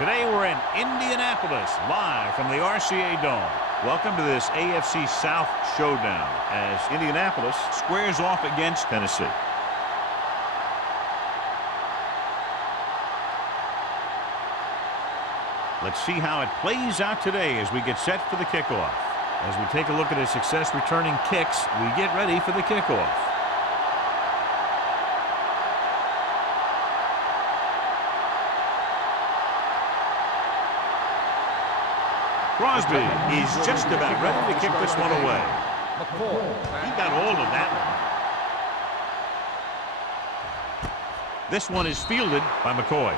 Today we're in Indianapolis, live from the RCA Dome. Welcome to this AFC South showdown as Indianapolis squares off against Tennessee. Let's see how it plays out today as we get set for the kickoff. As we take a look at his success returning kicks, we get ready for the kickoff. Crosby is just about ready to kick this one away. He got all of that one. This one is fielded by McCoy.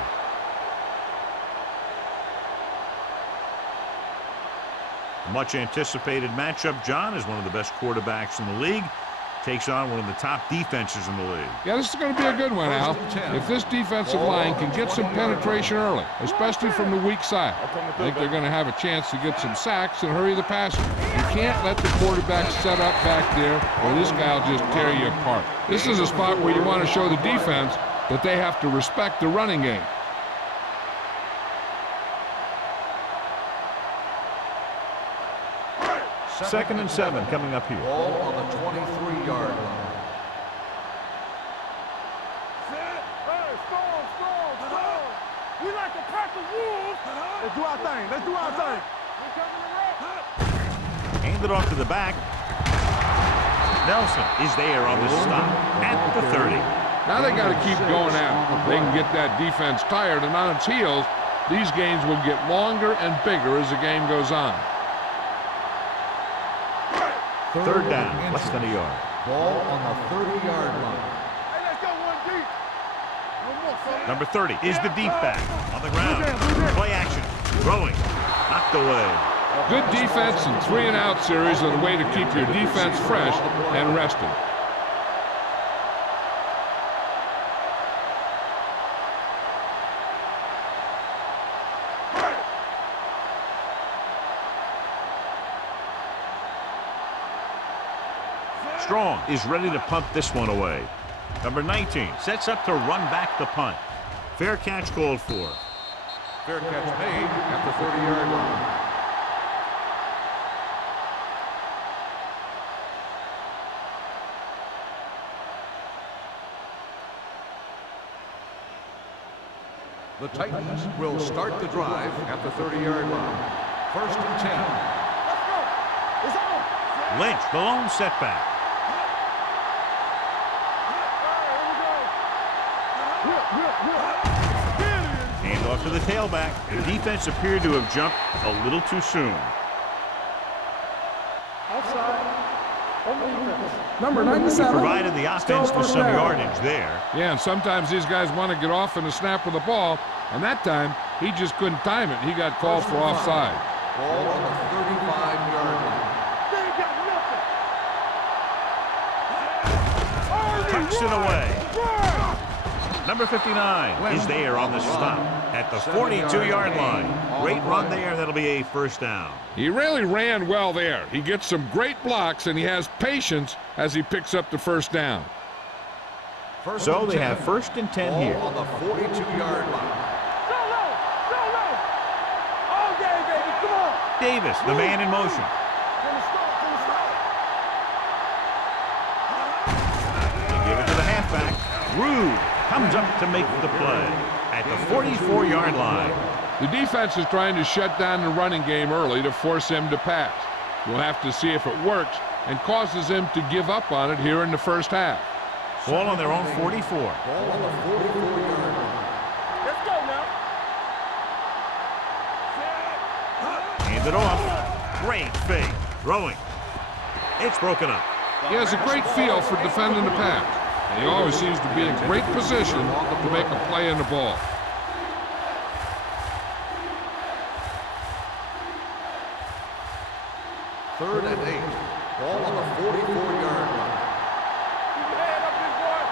Much anticipated matchup. John is one of the best quarterbacks in the league. Takes on one of the top defenses in the league. Yeah, this is going to be a good one, Al. If this defensive line can get some penetration early, especially from the weak side, I think they're going to have a chance to get some sacks and hurry the passer. You can't let the quarterback set up back there or this guy will just tear you apart. This is a spot where you want to show the defense that they have to respect the running game. Second and 7 coming up here. Ball on the 23-yard line. We like to pack the wolves. Let's do our thing. Let's do our thing. Hand it off to the back. Nelson is there on the stop at the 30. Now they got to keep going out. They can get that defense tired and on its heels. These games will get longer and bigger as the game goes on. Third down, less than a yard. Ball on the 30-yard line. Hey, let's go one deep. No more, son. Number 30 is the deep back on the ground. Play action, throwing, knocked away. Good defense and 3-and-out series are the way to keep your defense fresh and rested. Strong is ready to punt this one away. Number 19 sets up to run back the punt. Fair catch called for. Fair catch made at the 30-yard line. The Titans will start the drive at the 30-yard line. First and 10. Let's go. It's on. Lynch, the lone setback. Hand off to the tailback. The defense appeared to have jumped a little too soon. Number 97. Provided the offense with some yardage there. Yeah, and sometimes these guys want to get off in the snap of the ball, and that time he just couldn't time it. He got called for offside. Ball on the 35-yard line. They got nothing. Tucks it away. Number 59 is there on the stop at the 42-yard line. Great run there. That'll be a first down. He really ran well there. He gets some great blocks, and he has patience as he picks up the first down. So they have first and 10 here. On the 42-yard line. Solo. All day, baby. Come on. Davis, the man in motion. They give it to the halfback. Rude comes up to make the play at the 44-yard line. The defense is trying to shut down the running game early to force him to pass. We'll have to see if it works and causes him to give up on it here in the first half. Ball on their own 44. Ball on the 44-yard line. Let's go now. Hand it off. Great fake. Throwing. It's broken up. He has a great feel for defending the pass, and he always seems to be in great position to make a play in the ball. Third and 8. Ball on the 44-yard line. Keep your head up, big boy.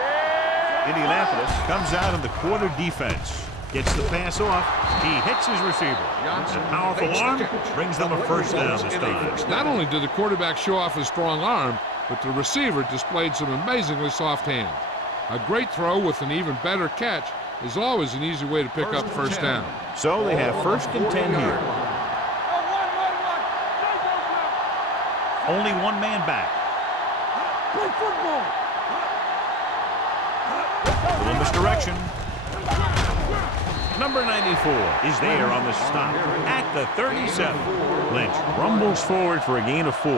Yeah. Indianapolis comes out in the quarter defense. Gets the pass off. He hits his receiver. A powerful arm brings them a first down this time. Not only did the quarterback show off his strong arm, but the receiver displayed some amazingly soft hands. A great throw with an even better catch is always an easy way to pick up first down. So they have first and 10 here. Only one man back. Play football. Little misdirection. Number 94 is there on the stop at the 37. Lynch rumbles forward for a gain of 4.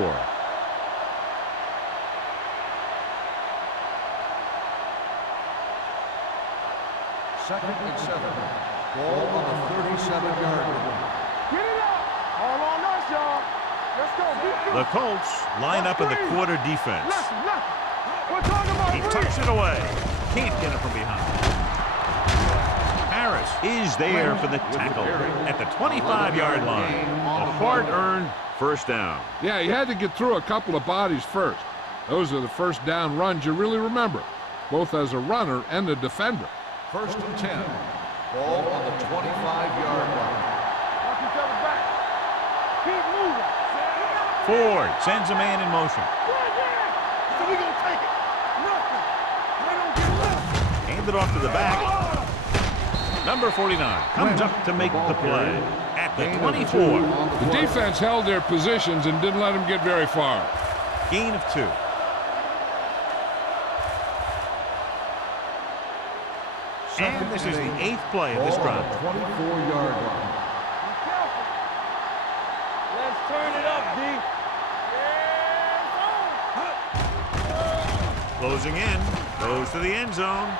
Second and 7. Ball on the 37-yard line. Get it up. All on us, y'all. Let's go. The Colts line up in the quarter defense. We're talking about He tucks it away. Can't get it from behind. Harris is there for the tackle at the 25-yard line. A hard-earned first down. Yeah, he had to get through a couple of bodies first. Those are the first down runs you really remember, both as a runner and a defender. First and 10. Ball on the 25-yard line. Watch each other back. Keep moving. Ford sends a man in motion. So we gonna take it. Nothing. They don't get left. Hand it off to the back. Number 49 comes up to make the play at the 24. The defense held their positions and didn't let them get very far. Gain of 2. And this is the 8th play of this drive. 24-yard line. Be careful. Let's turn it up, D. Closing in. Goes to the end zone.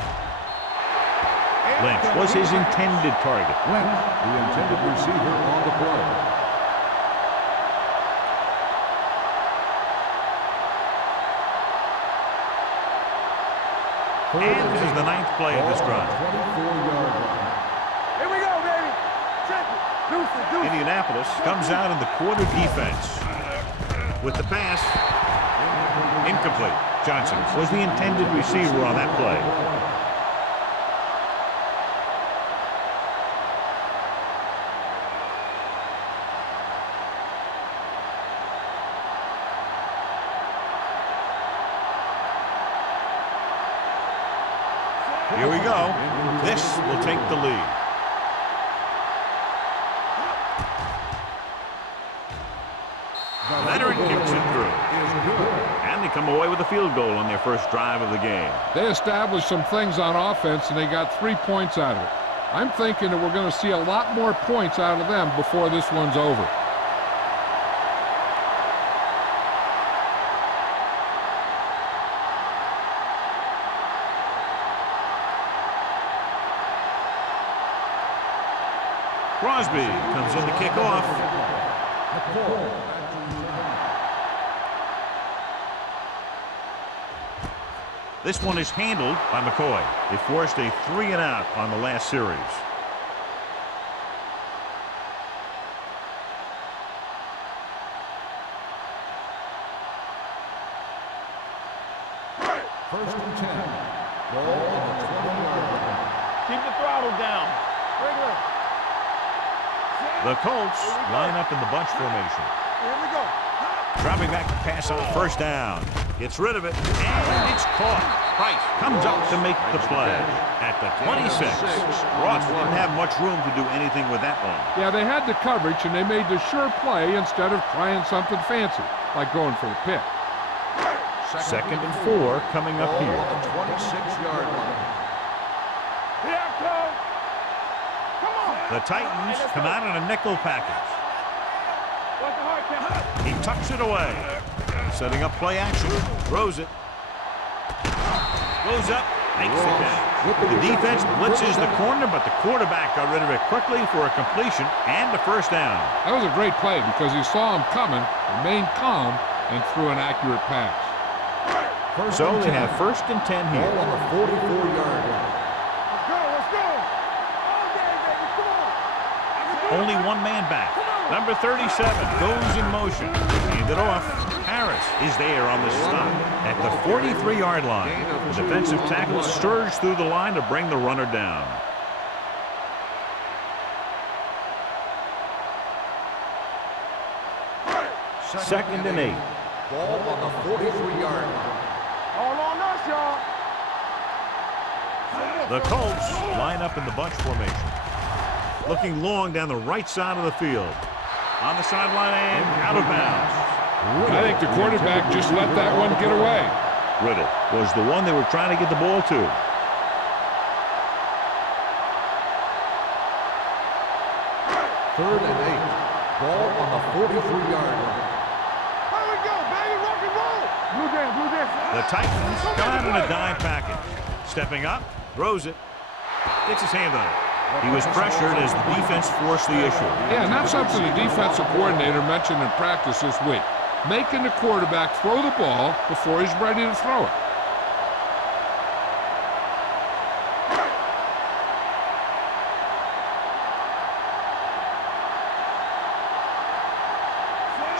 Lynch was his intended target. Lynch, the intended receiver on the play. And this is the 9th play of this drive. 24-yard line. Here we go, baby. Check it. Deuce. Indianapolis comes out in the quarter defense. With the pass. Incomplete. Johnson was the intended receiver on that play. Here we go. This will take the lead. Veteran kicks it through. And they come away with a field goal on their first drive of the game. They established some things on offense, and they got 3 points out of it. I'm thinking that we're going to see a lot more points out of them before this one's over. Crosby comes in to kick off. This one is handled by McCoy. They forced a 3-and-out on the last series. First and 10. Ball on the 20-yard line. Keep the throttle down. Regular. The Colts line up in the bunch formation. Here we go. Dropping back to pass on first down. Gets rid of it, and it's caught. Price comes up to make the play at the 26. Ross didn't have much room to do anything with that one. Yeah, they had the coverage, and they made the sure play instead of trying something fancy, like going for the pick. Second and 4 coming up Ball here. on the 26-yard line. Here I come. Come on. The Titans come out in a nickel package. Watch the hard count. He tucks it away. Setting up play action. Throws it. Goes up. Makes the catch. The defense blitzes the corner, but the quarterback got rid of it quickly for a completion and a first down. That was a great play because he saw him coming, remained calm, and threw an accurate pass. So they have first and 10 here. Ball on the 44-yard line. Let's go. All day, baby. Come on. Only one man back. Number 37 goes in motion. Hand it off. Harris is there on the stop at the 43-yard line. The defensive tackle surged through the line to bring the runner down. Second and 8. Ball on the 43-yard line. All on us, y'all. The Colts line up in the bunch formation. Looking long down the right side of the field. On the sideline and out of bounds. I think the quarterback just let that one get away. Riddle was the one they were trying to get the ball to. Third and 8. Ball on the 43-yard line. Here we go, baby. Rock and roll. Blue down, blue down. The Titans come out in a dime package. Stepping up, throws it, gets his hand on it. He was pressured as the defense forced the issue. Yeah, and that's something the defensive coordinator mentioned in practice this week. Making the quarterback throw the ball before he's ready to throw it.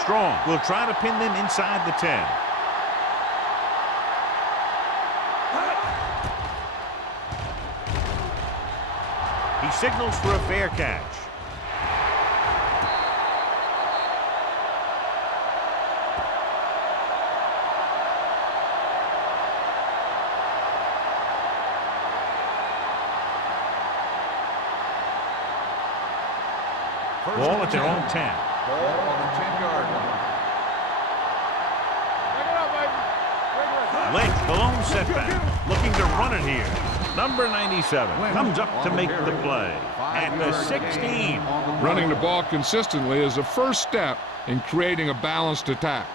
Strong will try to pin them inside the 10. He signals for a fair catch. Ball at their own 10. Ball on the 10-yard line. Break it up, baby. Break it up. Lynch, the lone setback, looking to run it here. Number 97 comes up to make the play at the 16. Running the ball consistently is the first step in creating a balanced attack.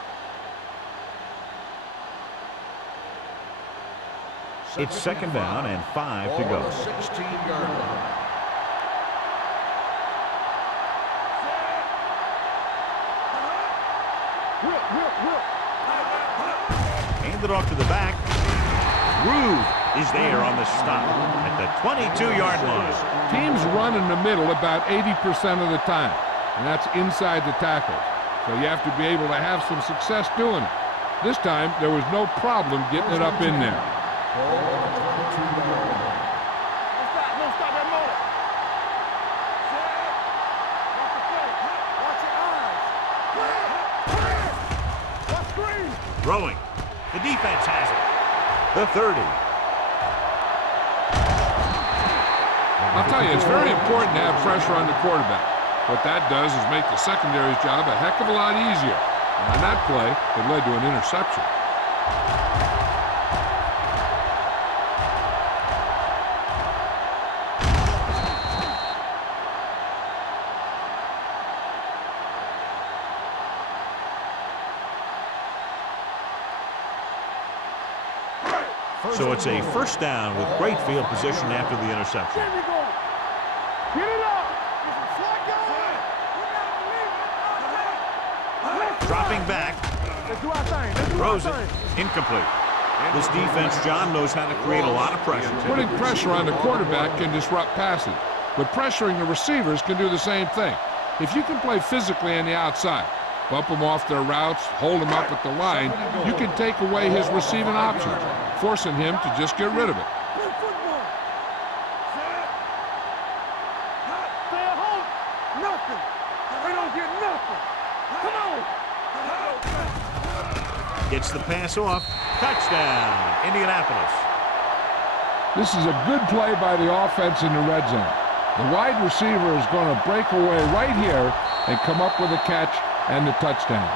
It's second down and 5 to Ball go. on the 16-yard line. Handed off to the back. Groove is there on the stop at the 22-yard line. Teams run in the middle about 80% of the time, and that's inside the tackles. So you have to be able to have some success doing it. This time, there was no problem getting it up in there. Ball on the 22-yard line. Don't stop that motor. Watch the play. Watch your eyes. Watch screen. Throwing. The defense has it. The 30. I'll tell you, it's very important to have pressure on the quarterback. What that does is make the secondary's job a heck of a lot easier. And on that play, it led to an interception. So it's a first down with great field position after the interception. There we go. Get it up. Slide going. Dropping back, Let's do our thing. Let's do throws our it, thing. incomplete. This defense, John, knows how to create a lot of pressure. Putting pressure on the quarterback can disrupt passing, but pressuring the receivers can do the same thing. If you can play physically on the outside, bump them off their routes, hold them up at the line, you can take away his receiving options, forcing him to just get rid of it. Play football. Stay at home. Nothing. They don't get nothing. Come on. Gets the pass off. Touchdown, Indianapolis. This is a good play by the offense in the red zone. The wide receiver is going to break away right here and come up with a catch and the touchdown.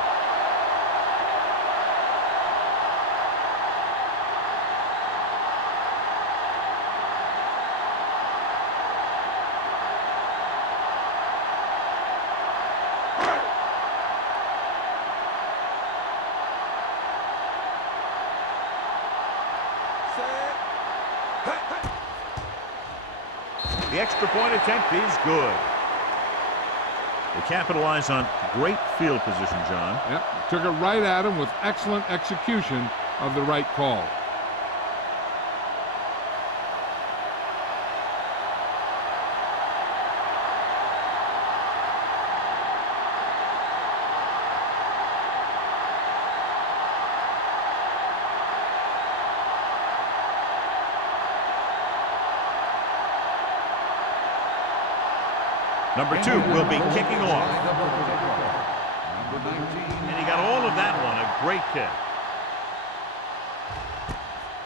The extra point attempt is good. They capitalize on great field position, John. Yep, took it right at him with excellent execution of the right call. Number 2 will be kicking off. Number 19. And he got all of that one, a great kick.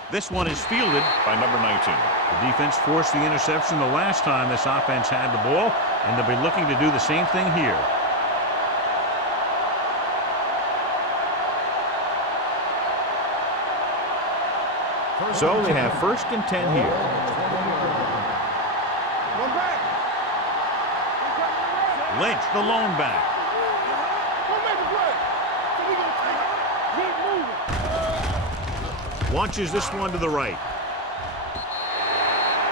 This one is fielded by number 19. The defense forced the interception the last time this offense had the ball, and they'll be looking to do the same thing here. So they have 1st and 10 here. Lynch, the lone back. Launches this one to the right.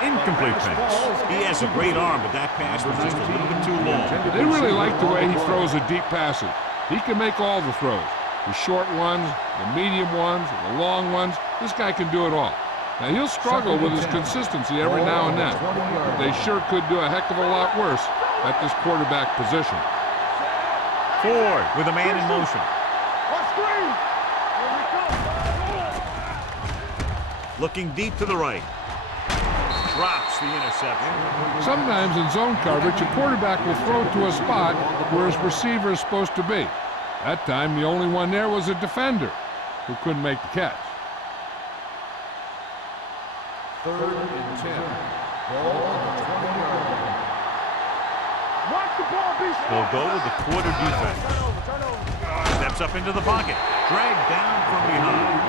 Incomplete pass. He has a great arm, but that pass was just a little bit too long. They really like the way he throws the deep passes. He can make all the throws. The short ones, the medium ones, the long ones. This guy can do it all. Now, he'll struggle with his consistency every now and then, but they sure could do a heck of a lot worse at this quarterback position. Ford with a man in motion. Looking deep to the right. Drops the interception. Sometimes in zone coverage, a quarterback will throw to a spot where his receiver is supposed to be. That time, the only one there was a defender who couldn't make the catch. 3rd and 10. Ball on the 20-yard line. Watch the ball be They'll go with the quarter defense. Steps up into the pocket. Dragged down from behind.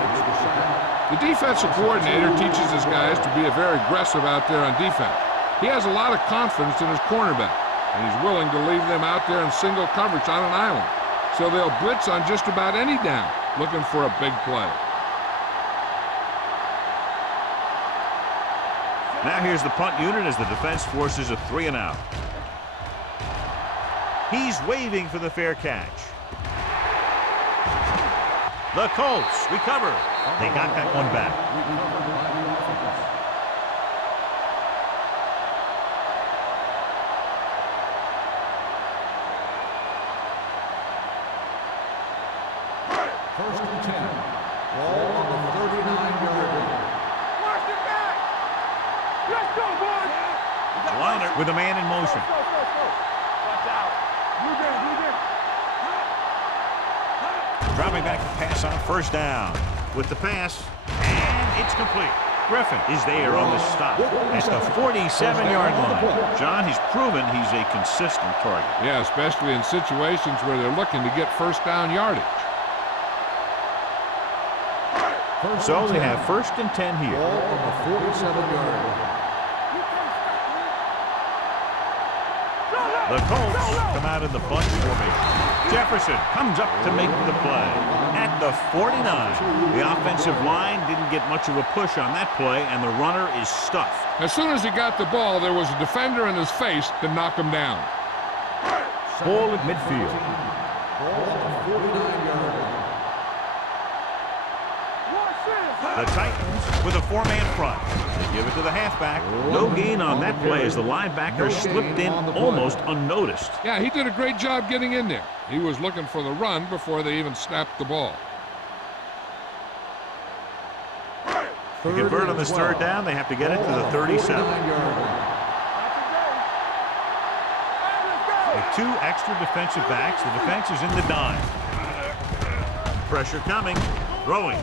The defensive coordinator teaches his guys to be very aggressive out there on defense. He has a lot of confidence in his cornerback, and he's willing to leave them out there in single coverage on an island. So they'll blitz on just about any down, looking for a big play. Now here's the punt unit as the defense forces a 3 and out. He's waving for the fair catch. The Colts recover. They got that one back. First and 10. Ball on the 39-yard line. Watch it back. Let's go, boys. Liner with a man in motion. Watch out. Move in. Dropping back to pass on 1st down. With the pass, and it's complete. Griffin is there on the stop at the 47-yard line. John, he's proven he's a consistent target. Yeah, especially in situations where they're looking to get 1st down yardage. So they have 1st and 10 here. Ball on the 47-yard line. The Colts come out in the bunch formation. Jefferson comes up to make the play. At the 49, the offensive line didn't get much of a push on that play, and the runner is stuffed. As soon as he got the ball, there was a defender in his face to knock him down. Ball at midfield. Ball on the 49-yard line. The Titans with a 4-man front. They give it to the halfback. No gain on that play as the linebacker slipped in almost unnoticed. Yeah, he did a great job getting in there. He was looking for the run before they even snapped the ball. To convert on this 3rd down, they have to get it to the 37. With 2 extra defensive backs, the defense is in the dime. Pressure coming. Throwing.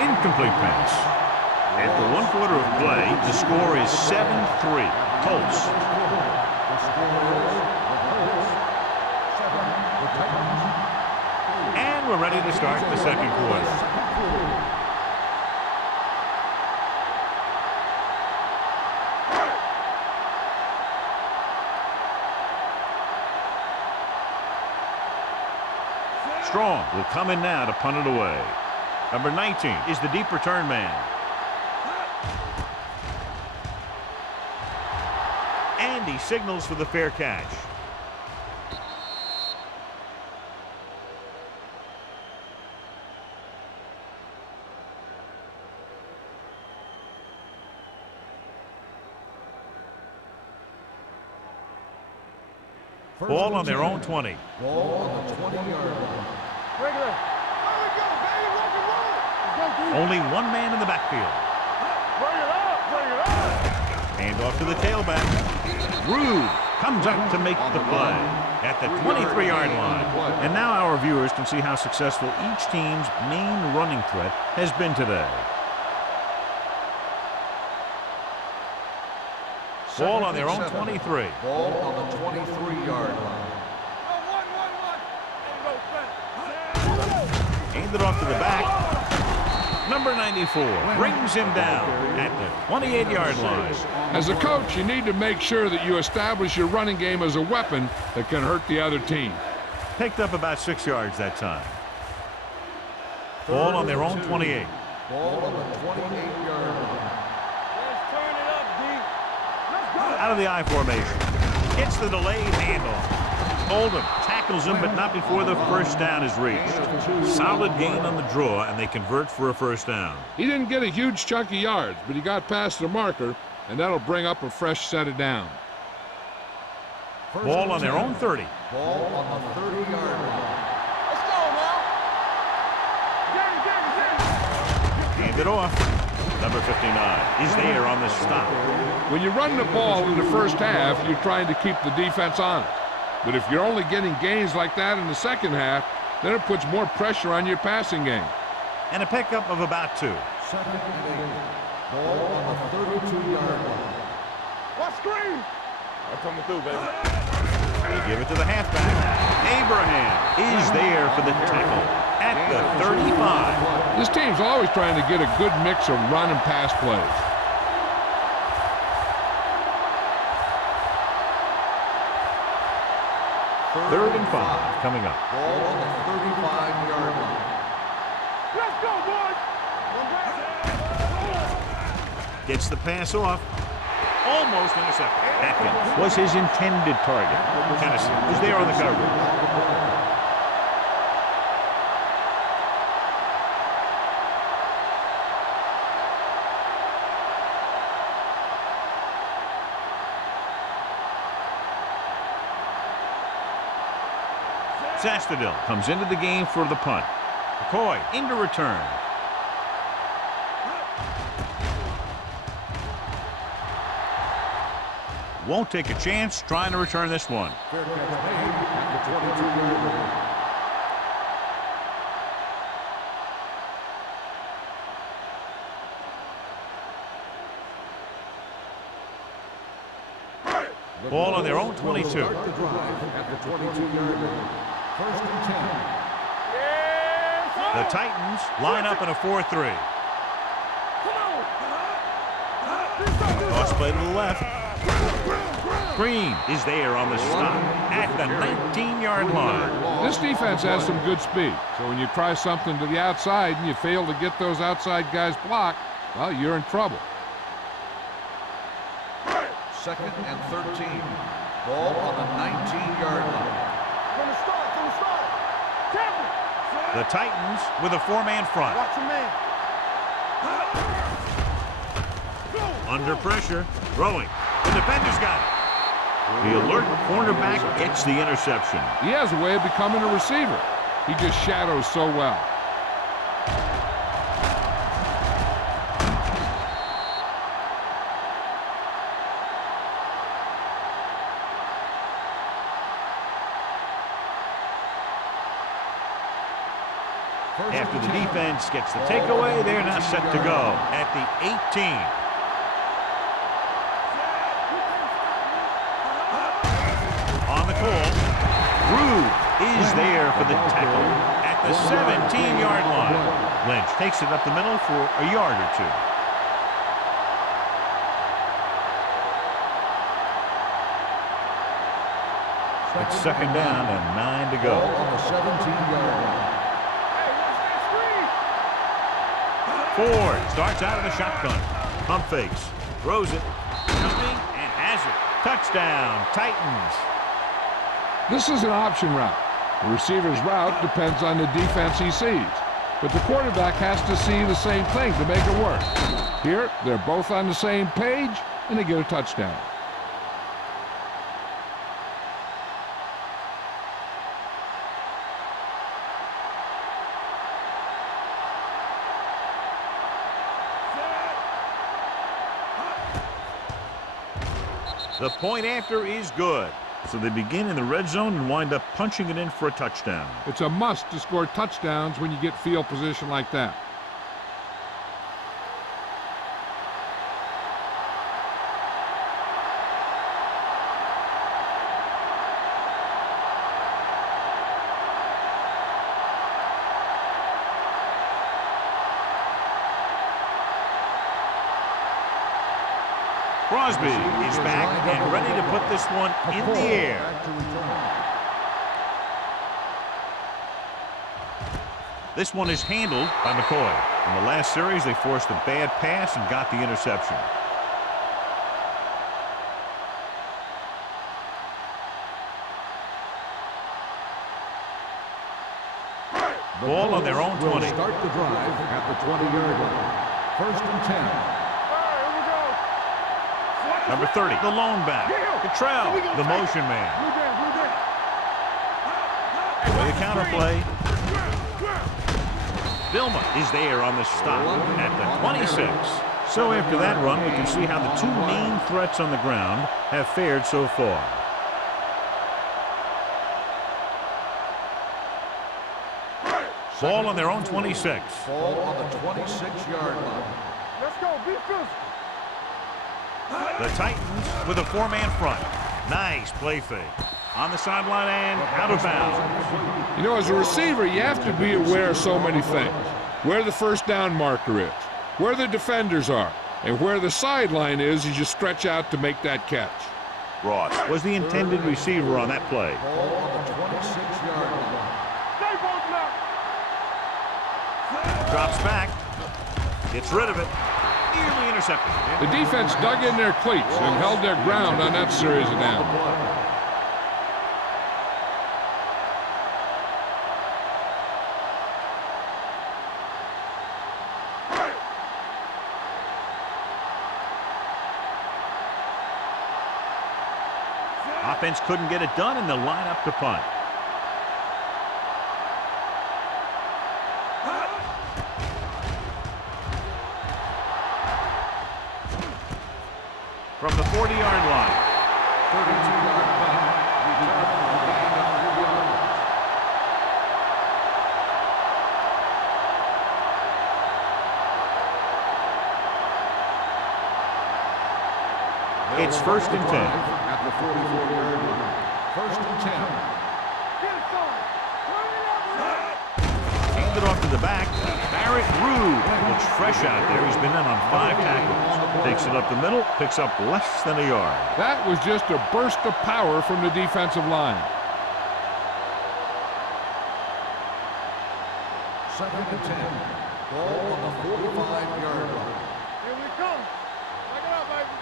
Incomplete pass. After 1 quarter of play, the score is 7-3. Colts. And we're ready to start the 2nd quarter. Strong will come in now to punt it away. Number 19 is the deep return man. And he signals for the fair catch. Ball on their own 20. Ball on the 20-yard line. Regular. Only 1 man in the backfield. Bring it up. Hand off to the tailback. Rude comes up to make the play at the 23-yard line. And now our viewers can see how successful each team's main running threat has been today. Ball on their own 23. Ball on the 23-yard line. Handed off to the back. Number 94 brings him down at the 28-yard line. As a coach, you need to make sure that you establish your running game as a weapon that can hurt the other team. Picked up about 6 yards that time. Ball on their own 28. Ball on the 28-yard line. Let's turn it up, D. Let's go. Out of the I formation. Gets the delayed handoff. Oldham tackles him, but not before the first down is reached. Solid gain on the draw, and they convert for a first down. He didn't get a huge chunk of yards, but he got past the marker, and that'll bring up a fresh set of downs. Ball on their own 30. Ball on the 30-yard line. Let's go, now. Hand it off. Number 59 is there on the stop. When you run the ball in the first half, you're trying to keep the defense honest. But if you're only getting gains like that in the second half, then it puts more pressure on your passing game. And a pickup of about 2. Second and 8. Ball on the 32-yard line. What screen? I'm coming through, baby. They give it to the halfback. Abraham is there for the tackle at the 35. This team's always trying to get a good mix of run and pass plays. Third and 5 coming up. Ball on the 35-yard line. Let's go, boys. Gets the pass off. Almost intercepted. Atkins was his intended target. Tennessee was there on the coverage. Sastadil comes into the game for the punt. McCoy into return. Won't take a chance trying to return this one. Fair catch made at the 22-yard line. Ball on their own 22. Start the drive at the 22-yard line. First and 10. The Titans line up in a 4-3. Toss play to the left. Green is there on the stop at the 19-yard line. This defense has some good speed, so when you try something to the outside and you fail to get those outside guys blocked, well, you're in trouble. Second and 13. Ball on the 19-yard line. From the start. Careful. The Titans with a 4-man front. Watch your man. Under pressure, throwing. The defender's got it. The alert cornerback gets the interception. He has a way of becoming a receiver. He just shadows so well. After the defense gets the takeaway, they're now set to go at the 18. On the call, Rude is there for the tackle at the 17-yard line. Lynch takes it up the middle for a yard or 2. It's second down and 9 to go. Ball on the 17-yard line. Ford starts out of the shotgun. Pump fakes. Throws it. Jumping and has it. Touchdown, Titans. This is an option route. The receiver's route depends on the defense he sees. But the quarterback has to see the same thing to make it work. Here, they're both on the same page, and they get a touchdown. The point after is good. So they begin in the red zone and wind up punching it in for a touchdown. It's a must to score touchdowns when you get field position like that. Crosby is back and ready to put this one in the air. This one is handled by McCoy. In the last series, they forced a bad pass and got the interception. Ball on their own 20. Start the drive at the 20-yard line. 1st and 10. Number 30, the lone back. Cottrell, the motion man. For the counterplay. Vilma is there on the stop at the 26. So after that run, we can see how the two main threats on the ground have fared so far. Ball on their own 26. Ball on the 26-yard line. Let's go, be physical. The Titans with a four-man front. Nice play fake. On the sideline and out of bounds. You know, as a receiver, you have to be aware of so many things. Where the first down marker is, where the defenders are, and where the sideline is as you stretch out to make that catch. Ross was the intended receiver on that play. Ball on the 26-yard line. Stay both now. Drops back. Gets rid of it. Nearly intercepted. The defense dug in their cleats and held their ground on that series of downs. Offense couldn't get it done, and they'll line up to punt. From the 40-yard line. 32-yard punt. Return for a gain of 3 yards. It's 1st and 10. At the 44-yard line. 1st and 10. Handed off to the back. Barrett Rude looks fresh out there. He's been in on 5 tackles. Takes it up the middle, picks up less than a yard. That was just a burst of power from the defensive line. 2nd and 10. Ball on the 45-yard line. Here we come. Back it up, baby.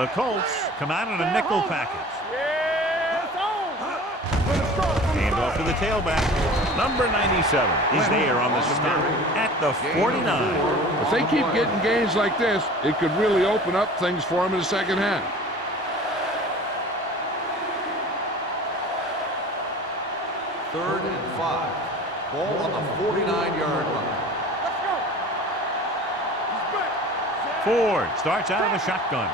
The Colts come out in a nickel package. Yeah, it's on. Hand off to the tailback. Number 97 is there on the stop at the 49. If they keep getting gains like this, it could really open up things for them in the second half. Third and 5. Ball on the 49-yard line. Let's go. He's back. Ford starts out of the shotgun.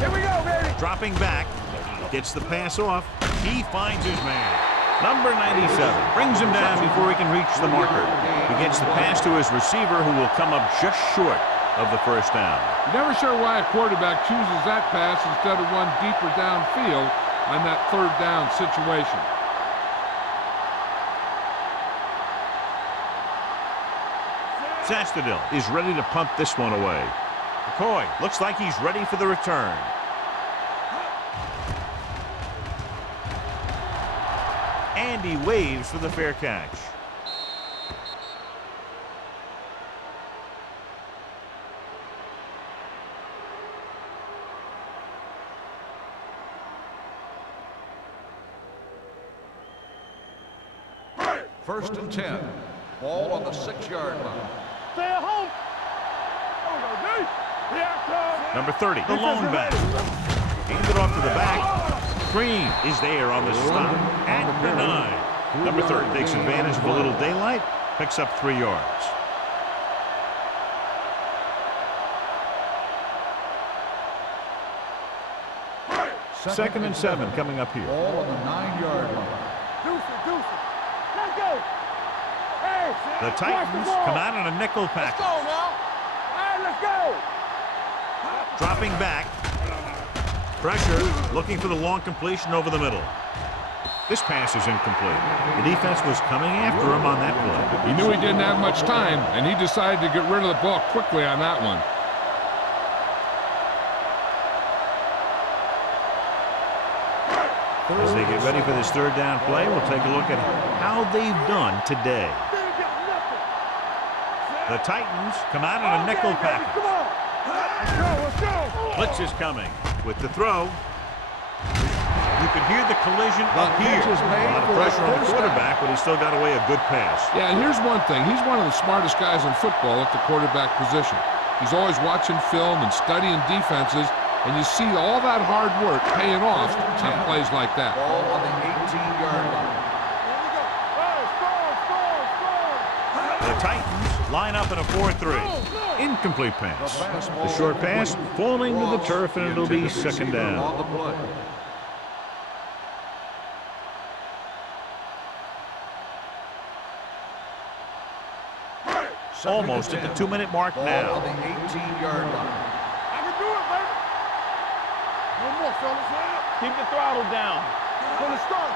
Here we go, baby. Dropping back. Gets the pass off. He finds his man. Number 97 brings him down before he can reach the marker. He gets the pass to his receiver, who will come up just short of the first down. You're never sure why a quarterback chooses that pass instead of one deeper downfield on that 3rd down situation. Zastudil is ready to punt this one away. McCoy looks like he's ready for the return. And he waves for the fair catch. First and 10. Ball on the 6-yard line. Stay at home. Oh, no, D. Here I come. Number 30, the lone back. Handed off to the back. Green is there on the stop at the 9. Number 30 takes advantage of a little daylight, picks up 3 yards. 2nd and 7 coming up here. Ball on the 9-yard line. Deuce it. Let's go. Hey, The Titans come out in a nickel package. Let's go now. All right, let's go. Dropping back. Pressure, looking for the long completion over the middle. This pass is incomplete. The defense was coming after him on that play. He knew he didn't have much time, and he decided to get rid of the ball quickly on that one. As they get ready for this 3rd down play, we'll take a look at how they've done today. The Titans come out in a nickel package. Come on. Let's go. Blitz is coming with the throw. You can hear the collision up here. catch is made A lot of for pressure on the first down. quarterback, but he still got away a good pass. Yeah, and here's one thing. He's one of the smartest guys in football at the quarterback position. He's always watching film and studying defenses, and you see all that hard work paying off on plays like that. Ball on the 18-yard line. Here we go. Hey, score. The Titans line up in a 4-3. Incomplete pass. The short pass falling to the turf, and it'll be 2nd down. On the play. Almost at the 2-minute mark Ball now. on the 18-yard line. I can do it, baby. No more, fellas. Keep the throttle down. From the start.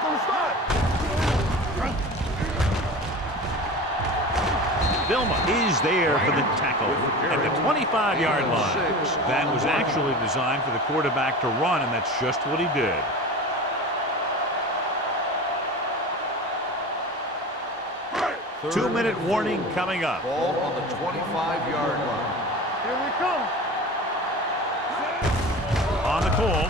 Vilma is there for the tackle at the 25-yard line. That was actually designed for the quarterback to run, and that's just what he did. Two-minute warning coming up. Ball on the 25-yard line. Here we come. On the call,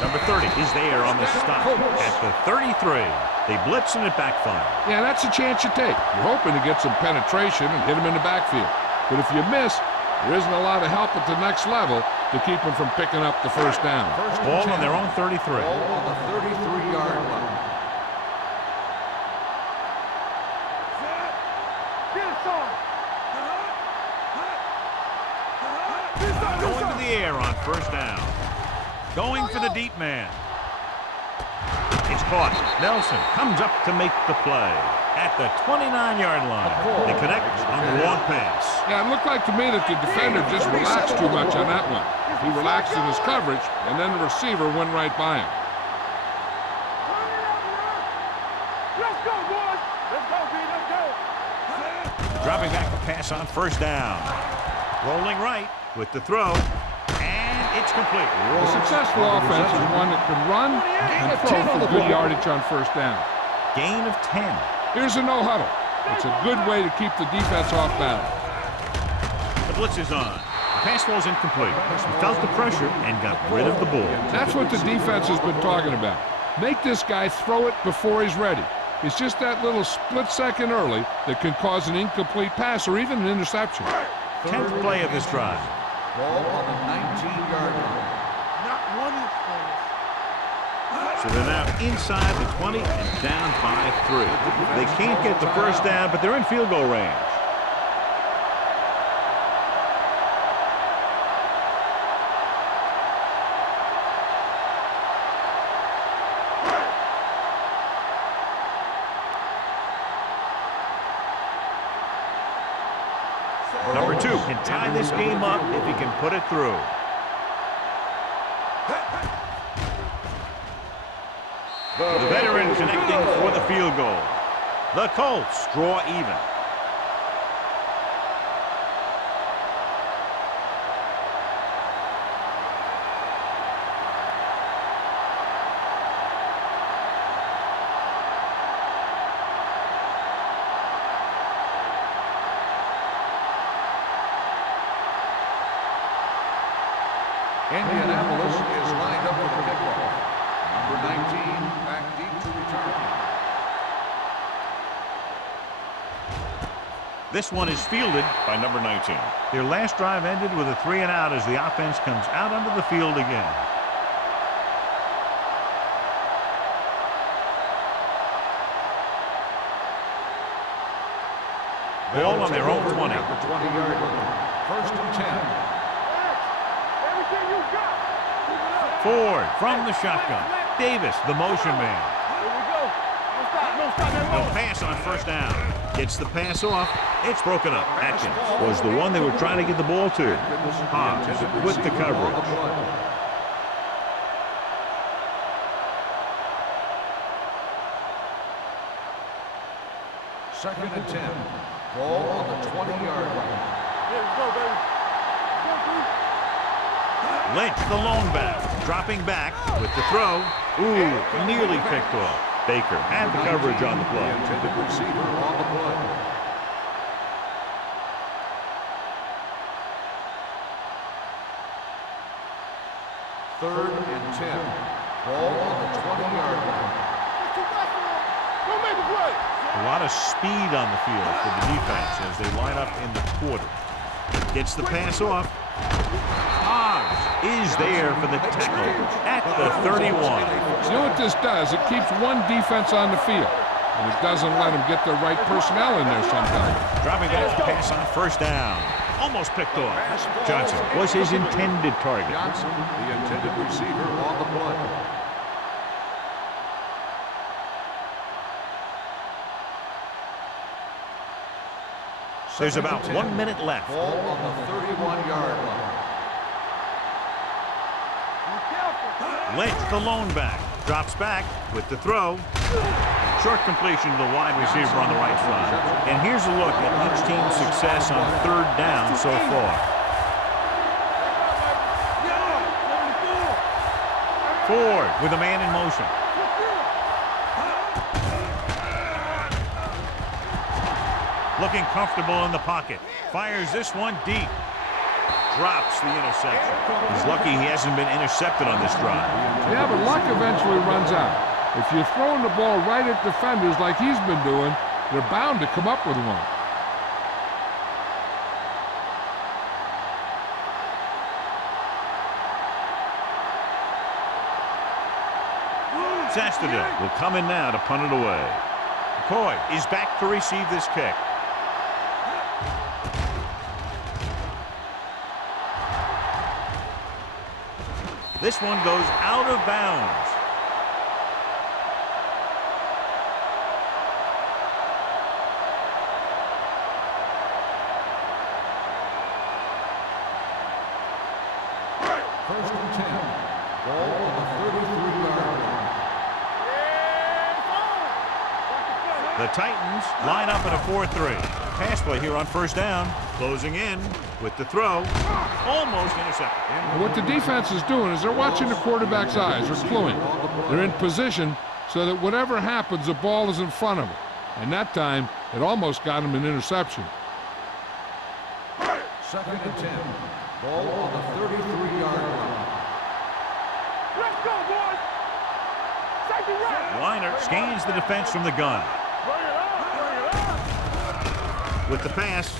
number 30 is there on the stop at the 33. They blitz and it backfires. Yeah, that's a chance you take. You're hoping to get some penetration and hit him in the backfield. But if you miss, there isn't a lot of help at the next level to keep him from picking up the 1st down. Ball on their own 33. Ball on the 33-yard line. Get it, son. Going to the air on 1st down. Going for the deep man. It's caught. Nelson comes up to make the play at the 29-yard line. They connect on the long pass. Yeah, it looked like to me that the defender just relaxed too much on that one. He relaxed in his coverage, and then the receiver went right by him. Let's go, boys. Let's go, B. Let's go. Dropping back the pass on 1st down. Rolling right with the throw. And it's complete. A successful offense is one that can run and throw for good yardage on 1st down. Gain of 10. Here's a no-huddle. It's a good way to keep the defense off balance. The blitz is on. The pass falls incomplete. He felt the pressure and got rid of the ball. That's what the defense has been talking about. Make this guy throw it before he's ready. It's just that little split second early that can cause an incomplete pass or even an interception. 10th play of this drive. Ball on the 19-yard line. Not one inch, fellas. So they're now inside the 20 and down by 3. They can't get the 1st down, but they're in field goal range. Number 2 can tie this game up if he can put it through. The veteran connecting for the field goal. The Colts draw even. Indianapolis is lined up for the kickoff. Number 19 back deep to return. This one is fielded by number 19. Their last drive ended with a 3-and-out as the offense comes out onto the field again. Ball on their own 20. At the 20-yard line. 1st and 10. Everything you got. Keep it up. Ford from the shotgun. Davis, the motion man. Here we go. Don't stop that He'll roll. pass on first down. Gets the pass off. It's broken up. Atkins was the one they were trying to get the ball to. Hobbs with the coverage. Second and 10. Ball on the 20-yard line. Here we go, baby. Go, Lynch, the lone back, dropping back with the throw. Ooh, nearly picked off. Baker had the coverage on the The play. intended receiver on the play. Third and 10. Ball on the 20-yard line. Don't make the play. A lot of speed on the field for the defense as they line up in the quarter. Gets the pass off. Hobbs is there for the tackle at the 31. You know what this does? It keeps one defense on the field, and it doesn't let them get the right personnel in there sometimes. Dropping back to pass on first down. Almost picked off. Johnson was his intended target. Johnson, the intended receiver on the play. There's Second about and 1 10. minute left. Ball on the 31-yard line. Lynch, the lone back, drops back with the throw. Short completion to the wide receiver on the right side. And here's a look at each team's success on third down so far. Ford with a man in motion. Looking comfortable in the pocket. Fires this one deep. Drops the interception. He's lucky he hasn't been intercepted on this drive. Yeah, but luck eventually runs out. If you're throwing the ball right at defenders like he's been doing, they're bound to come up with one. Sastadil will come in now to punt it away. McCoy is back to receive this kick. This one goes out of bounds. First and 10. Ball on the 33-yard line. The Titans line up in a 4-3. Pass play here on first down. Closing in with the throw. Almost intercepted. And what the defense is doing is they're watching the quarterback's eyes. They're cluing. They're in position so that whatever happens, the ball is in front of them. And that time, it almost got him an interception. Second and 10. Ball on the 33-yard line. Let's go, boys. Safety right. Liner scans the defense from the gun. Bring it on. Bring it on. With the pass.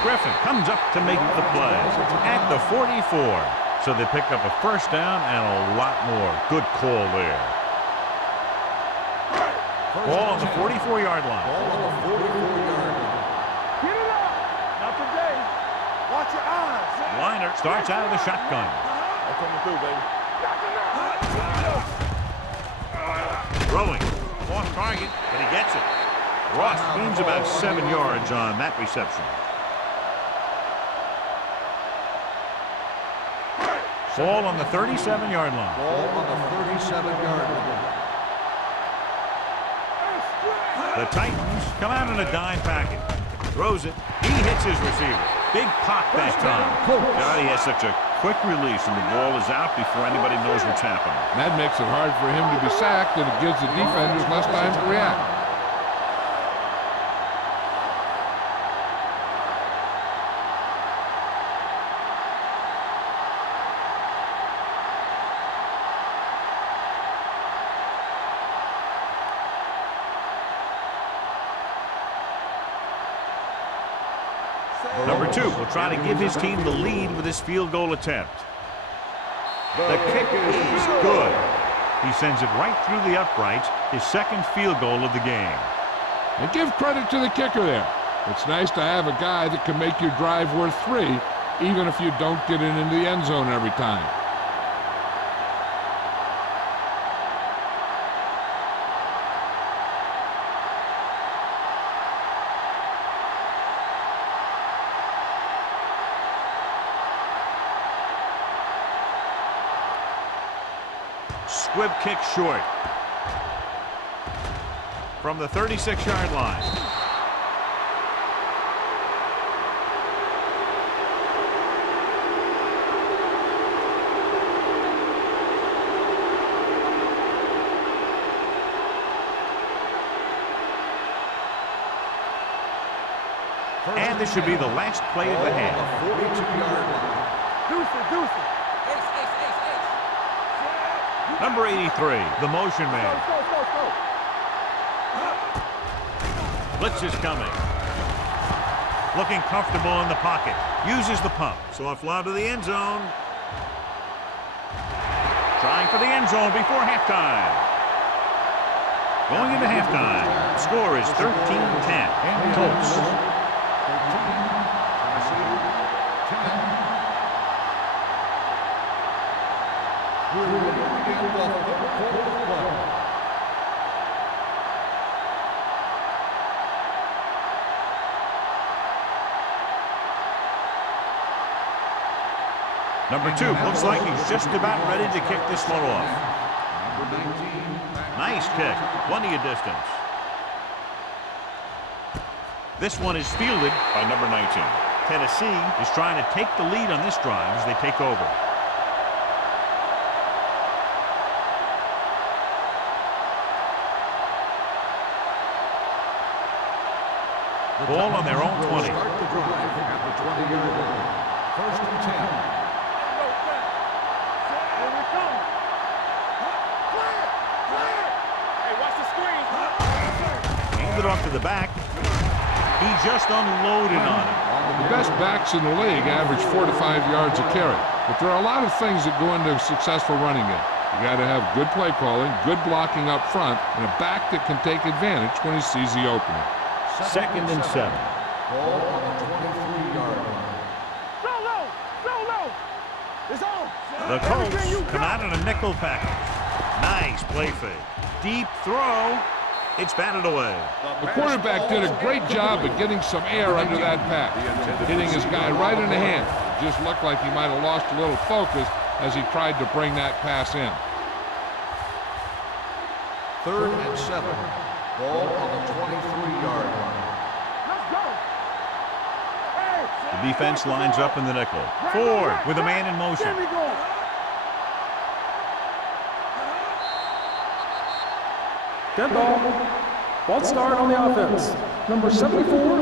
Griffin comes up to make the play at the 44. So they pick up a first down and a lot more. Good call there. Ball on the 44-yard line. Ball on the 44-yard line. Get it up. Not today. Watch your eyes. Liner starts out of the shotgun. I'm coming through, baby. Throwing. Off target, but he gets it. Ross gains about 7 yards on that reception. Ball on the 37-yard line. Ball on the 37-yard line. The Titans come out in a dime package. Throws it. He hits his receiver. Big pop that time. God, he has such a quick release, and the ball is out before anybody knows what's happening. That makes it hard for him to be sacked, and it gives the defenders less time to react. Number 2 will try to give his team the lead with his field goal attempt. The kick is good. He sends it right through the uprights, his second field goal of the game. And give credit to the kicker there. It's nice to have a guy that can make your drive worth 3, even if you don't get it into the end zone every time. Squib kick short. From the 36-yard line. And this should be the last play of the half. 42-yard line. Deuce. Number 83, the motion man. Go. Blitz is coming. Looking comfortable in the pocket. Uses the pump. Soft lob to the end zone. Trying for the end zone before halftime. Going into halftime. Score is 13-10. Colts. We're ready to begin the third quarter of play. Number 2 looks like he's just about ready to kick this one off. Number 19. Nice kick. Plenty of distance. This one is fielded by number 19. Tennessee is trying to take the lead on this drive as they take over. Ball on their own 20. Start the drive at the 20-yard line. First and 10. Here we come. Clear. Hey, watch the screen. Handed off to the back. He just unloaded on him. The best backs in the league average 4 to 5 yards a carry. But there are a lot of things that go into a successful running game. You got to have good play calling, good blocking up front, and a back that can take advantage when he sees the opening. Second and 7. Ball on the 23-yard line. Throw low. It's on. The Colts come out in a nickel package. Nice play fake. Deep throw. It's batted away. The quarterback did a great job of getting some air under that pass, hitting his guy right in the hand. It just looked like he might have lost a little focus as he tried to bring that pass in. Third and 7. Ball on the 23-yard line. Let's go. The defense lines up in the nickel. Ford with a man in motion. There we go. Dead ball. False start on the offense. Number 74.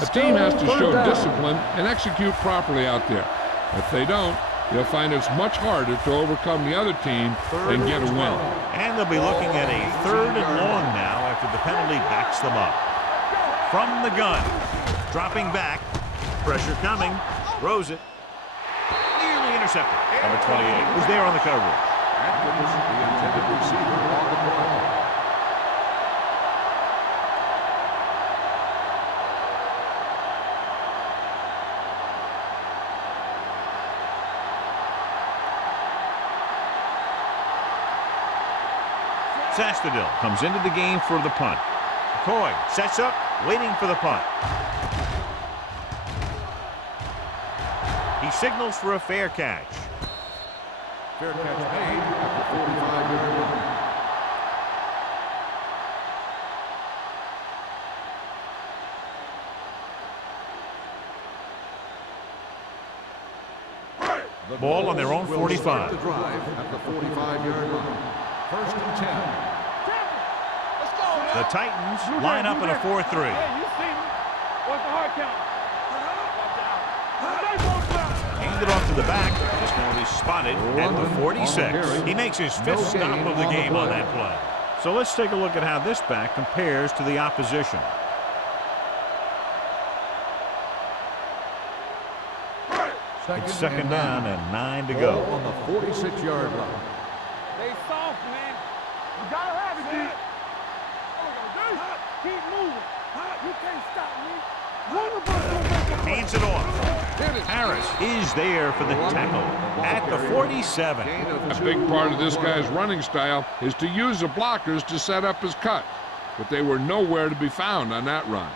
The team has to show discipline and execute properly out there. If they don't, they'll find it's much harder to overcome the other team and get a win. And they'll be looking at a 3rd and long now after the penalty backs them up. From the gun. Dropping back. Pressure coming. Throws it. Nearly intercepted. Number 28 was there on the coverage. And it was the intended receiver on the play. Sastadil comes into the game for the punt. McCoy sets up, waiting for the punt. He signals for a fair catch. Fair catch made at the 45-yard line. The Ball on their own will start 45. the drive at the 45-yard line. First and 10. Let's go, man. The Titans line up in a 4-3. Hey, you see me? What's the hard count? Handed off to the back. This one is spotted at the 46. He makes his 5th stop of the game on that play. So let's take a look at how this back compares to the opposition. It's second down and 9 to go. Ball on the 46-yard line. They soft, man. You gotta have it, dude. Keep moving. You can't stop me. One of us gonna make it. Hands it off. Harris is there for the tackle at the 47. A big part of this guy's running style is to use the blockers to set up his cut, but they were nowhere to be found on that run.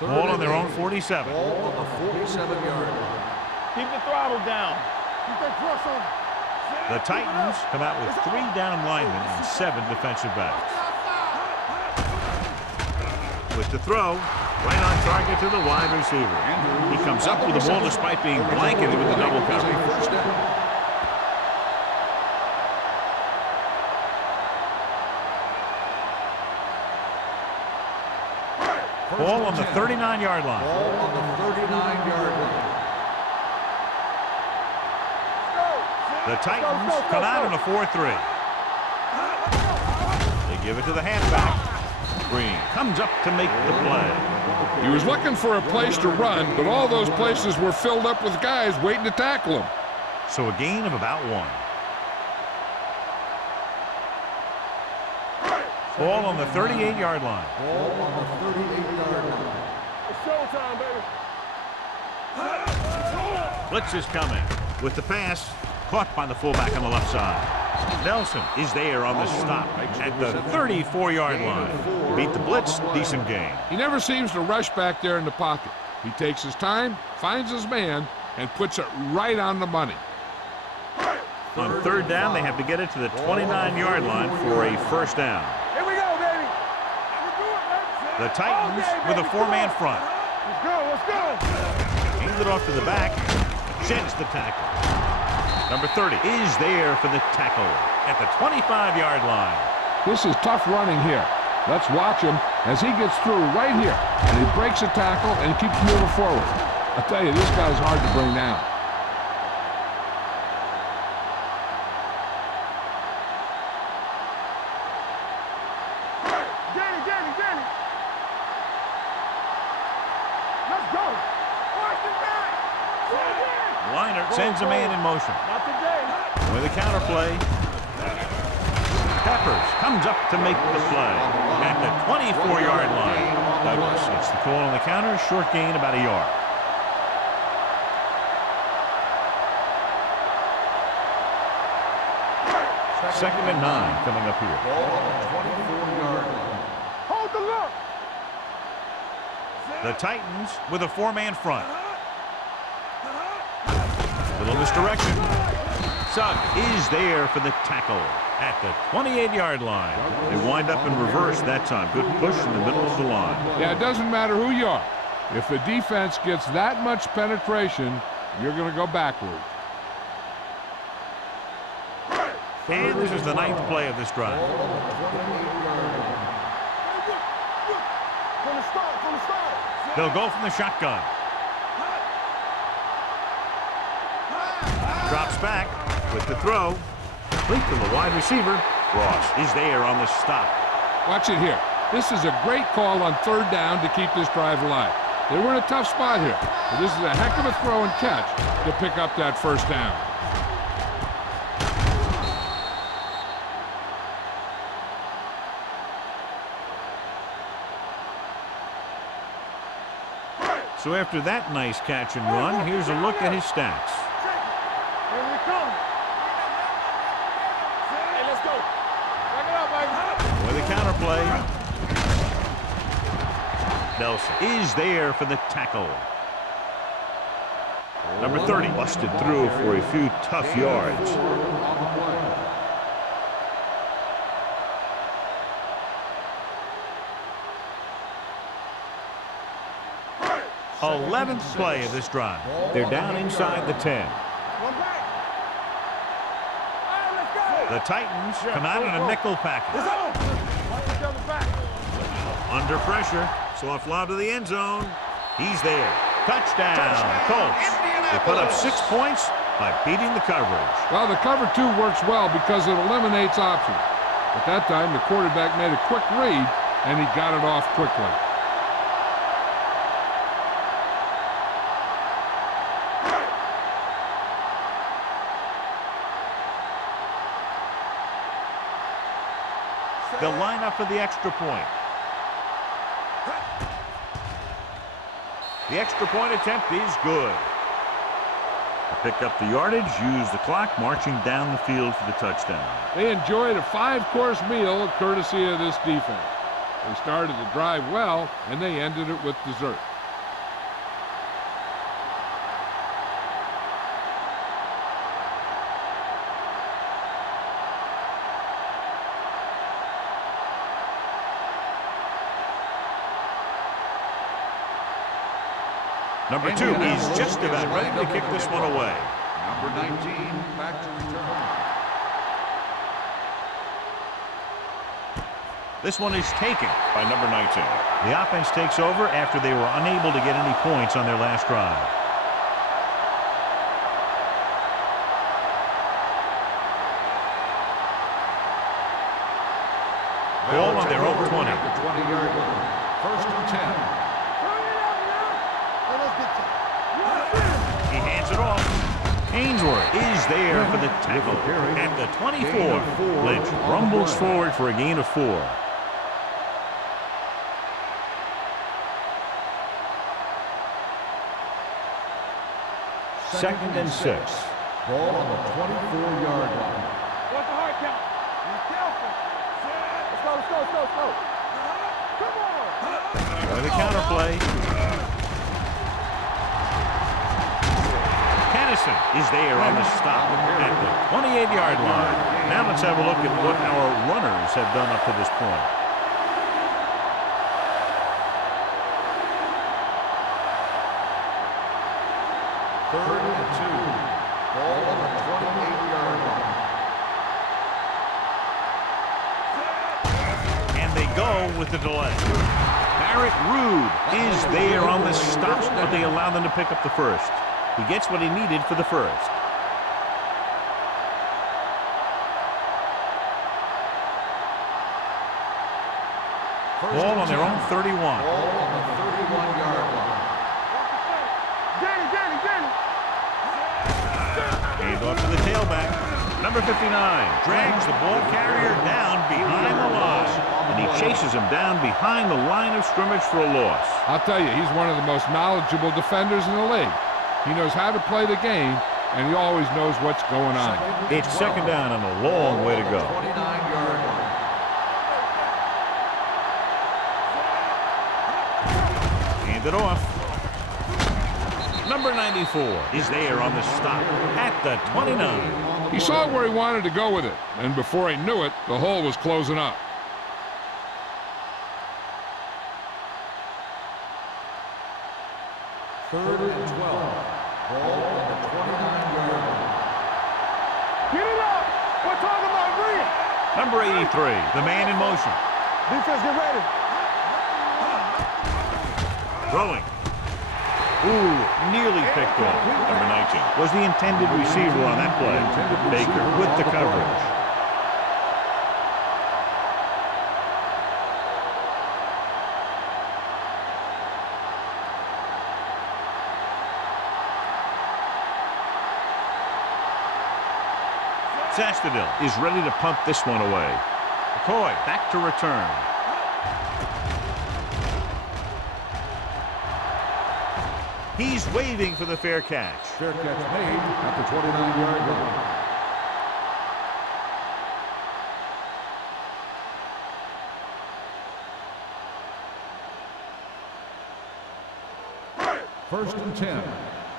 Ball on their own 47. Ball on the 47-yard line. Keep the throttle down. Keep that press on. The Titans come out with 3 down linemen and 7 defensive backs. With the throw, right on target to the wide receiver. He comes up with the ball despite being blanketed with the double coverage. First down. Ball on the 39-yard line. Ball on the 39-yard line. The Titans come out in a 4-3. They give it to the halfback. Green comes up to make the play. He was looking for a place to run, but all those places were filled up with guys waiting to tackle him. So a gain of about 1. Ball on the 38-yard line. Ball on the 38-yard line. It's showtime, baby. Blitz is coming. With the pass, caught by the fullback on the left side. Nelson is there on the stop at the 34-yard line. Beat the blitz, decent gain. He never seems to rush back there in the pocket. He takes his time, finds his man, and puts it right on the money. On 3rd down, they have to get it to the 29-yard line for a first down. Here we go, baby. The Titans with a 4-man front. Let's go, let's go. Hands it off to the back. Sheds the tackle. Number 30 is there for the tackle at the 25-yard line. This is tough running here. Let's watch him as he gets through right here. And he breaks a tackle and keeps moving forward. I tell you, this guy's hard to bring down. Danny. Let's go. Washington back. Liner sends a man in motion. Not today. With a counter play. Peppers comes up to make the play at the 24-yard line. Douglas gets the call on the counter. Short gain about a yard. Second and 9 coming up here. Ball on the 24-yard line. Hold the look. The Titans with a 4-man front. Little misdirection. Sugg is there for the tackle at the 28-yard line. They wind up in reverse that time. Good push in the middle of the line. Yeah, it doesn't matter who you are. If the defense gets that much penetration, you're going to go backward. And this is the 9th play of this drive. From the start. They'll go from the shotgun. Drops back with the throw. Complete to the wide receiver. Ross is there on the stop. Watch it here. This is a great call on 3rd down to keep this drive alive. They were in a tough spot here, but this is a heck of a throw and catch to pick up that first down. So after that nice catch and run, here's a look at his stats. Here we come. Hey, let's go. Back it up, baby. With a counter play. Nelson is there for the tackle. Number 30 busted through for a few tough yards. 11th play of this drive. They're down inside the 10. The Titans come out in a nickel package. Under pressure. Soft lob to the end zone. He's there. Touchdown, Colts. They put up 6 points by beating the coverage. Well, the cover 2 works well because it eliminates options. At that time, the quarterback made a quick read, and he got it off quickly. They'll line up for the extra point. The extra point attempt is good. To pick up the yardage, use the clock, marching down the field for the touchdown. They enjoyed a 5-course meal courtesy of this defense. They started the drive well, and they ended it with dessert. Number 2 is just about ready to kick this one away. Number 19 back to return. This one is taken by number 19. The offense takes over after they were unable to get any points on their last drive. Ball on their own 20. At the 20-yard line. First and 10. He hands it off. Ainsworth is there for the tackle at the 24. Lynch rumbles forward for a gain of 4. Second and 6. Ball on the 24-yard line. What's the hard count? Be careful. Let's go. Come on. With the counterplay. Kennison is there on the stop at the 28-yard line. Now let's have a look at what our runners have done up to this point. Third and 2. Ball on the 28-yard line. And they go with the delay. Barrett Rude is there on the stop, but they allow them to pick up the first. He gets what he needed for the first. Ball on their own 31. Ball on the 31-yard line. Hand off to the tailback. Number 59 drags the ball carrier down behind the line, and he chases him down behind the line of scrimmage for a loss. I'll tell you, he's one of the most knowledgeable defenders in the league. He knows how to play the game, and he always knows what's going on. It's second down and a long way to go. 29-yard line. Hand it off. Number 94 is there on the stop at the 29. He saw where he wanted to go with it, and before he knew it, the hole was closing up. Third and 12. Ball on the 29-yard line. Get it up. We're talking about Green. Number 83, the man in motion. Defense, get ready. Throwing. Ooh, nearly picked off. Number 19 was the intended receiver on that play. Baker with the coverage. Sastadil is ready to punt this one away. McCoy back to return. He's waving for the fair catch. Fair catch made at the 29-yard line. First and 10.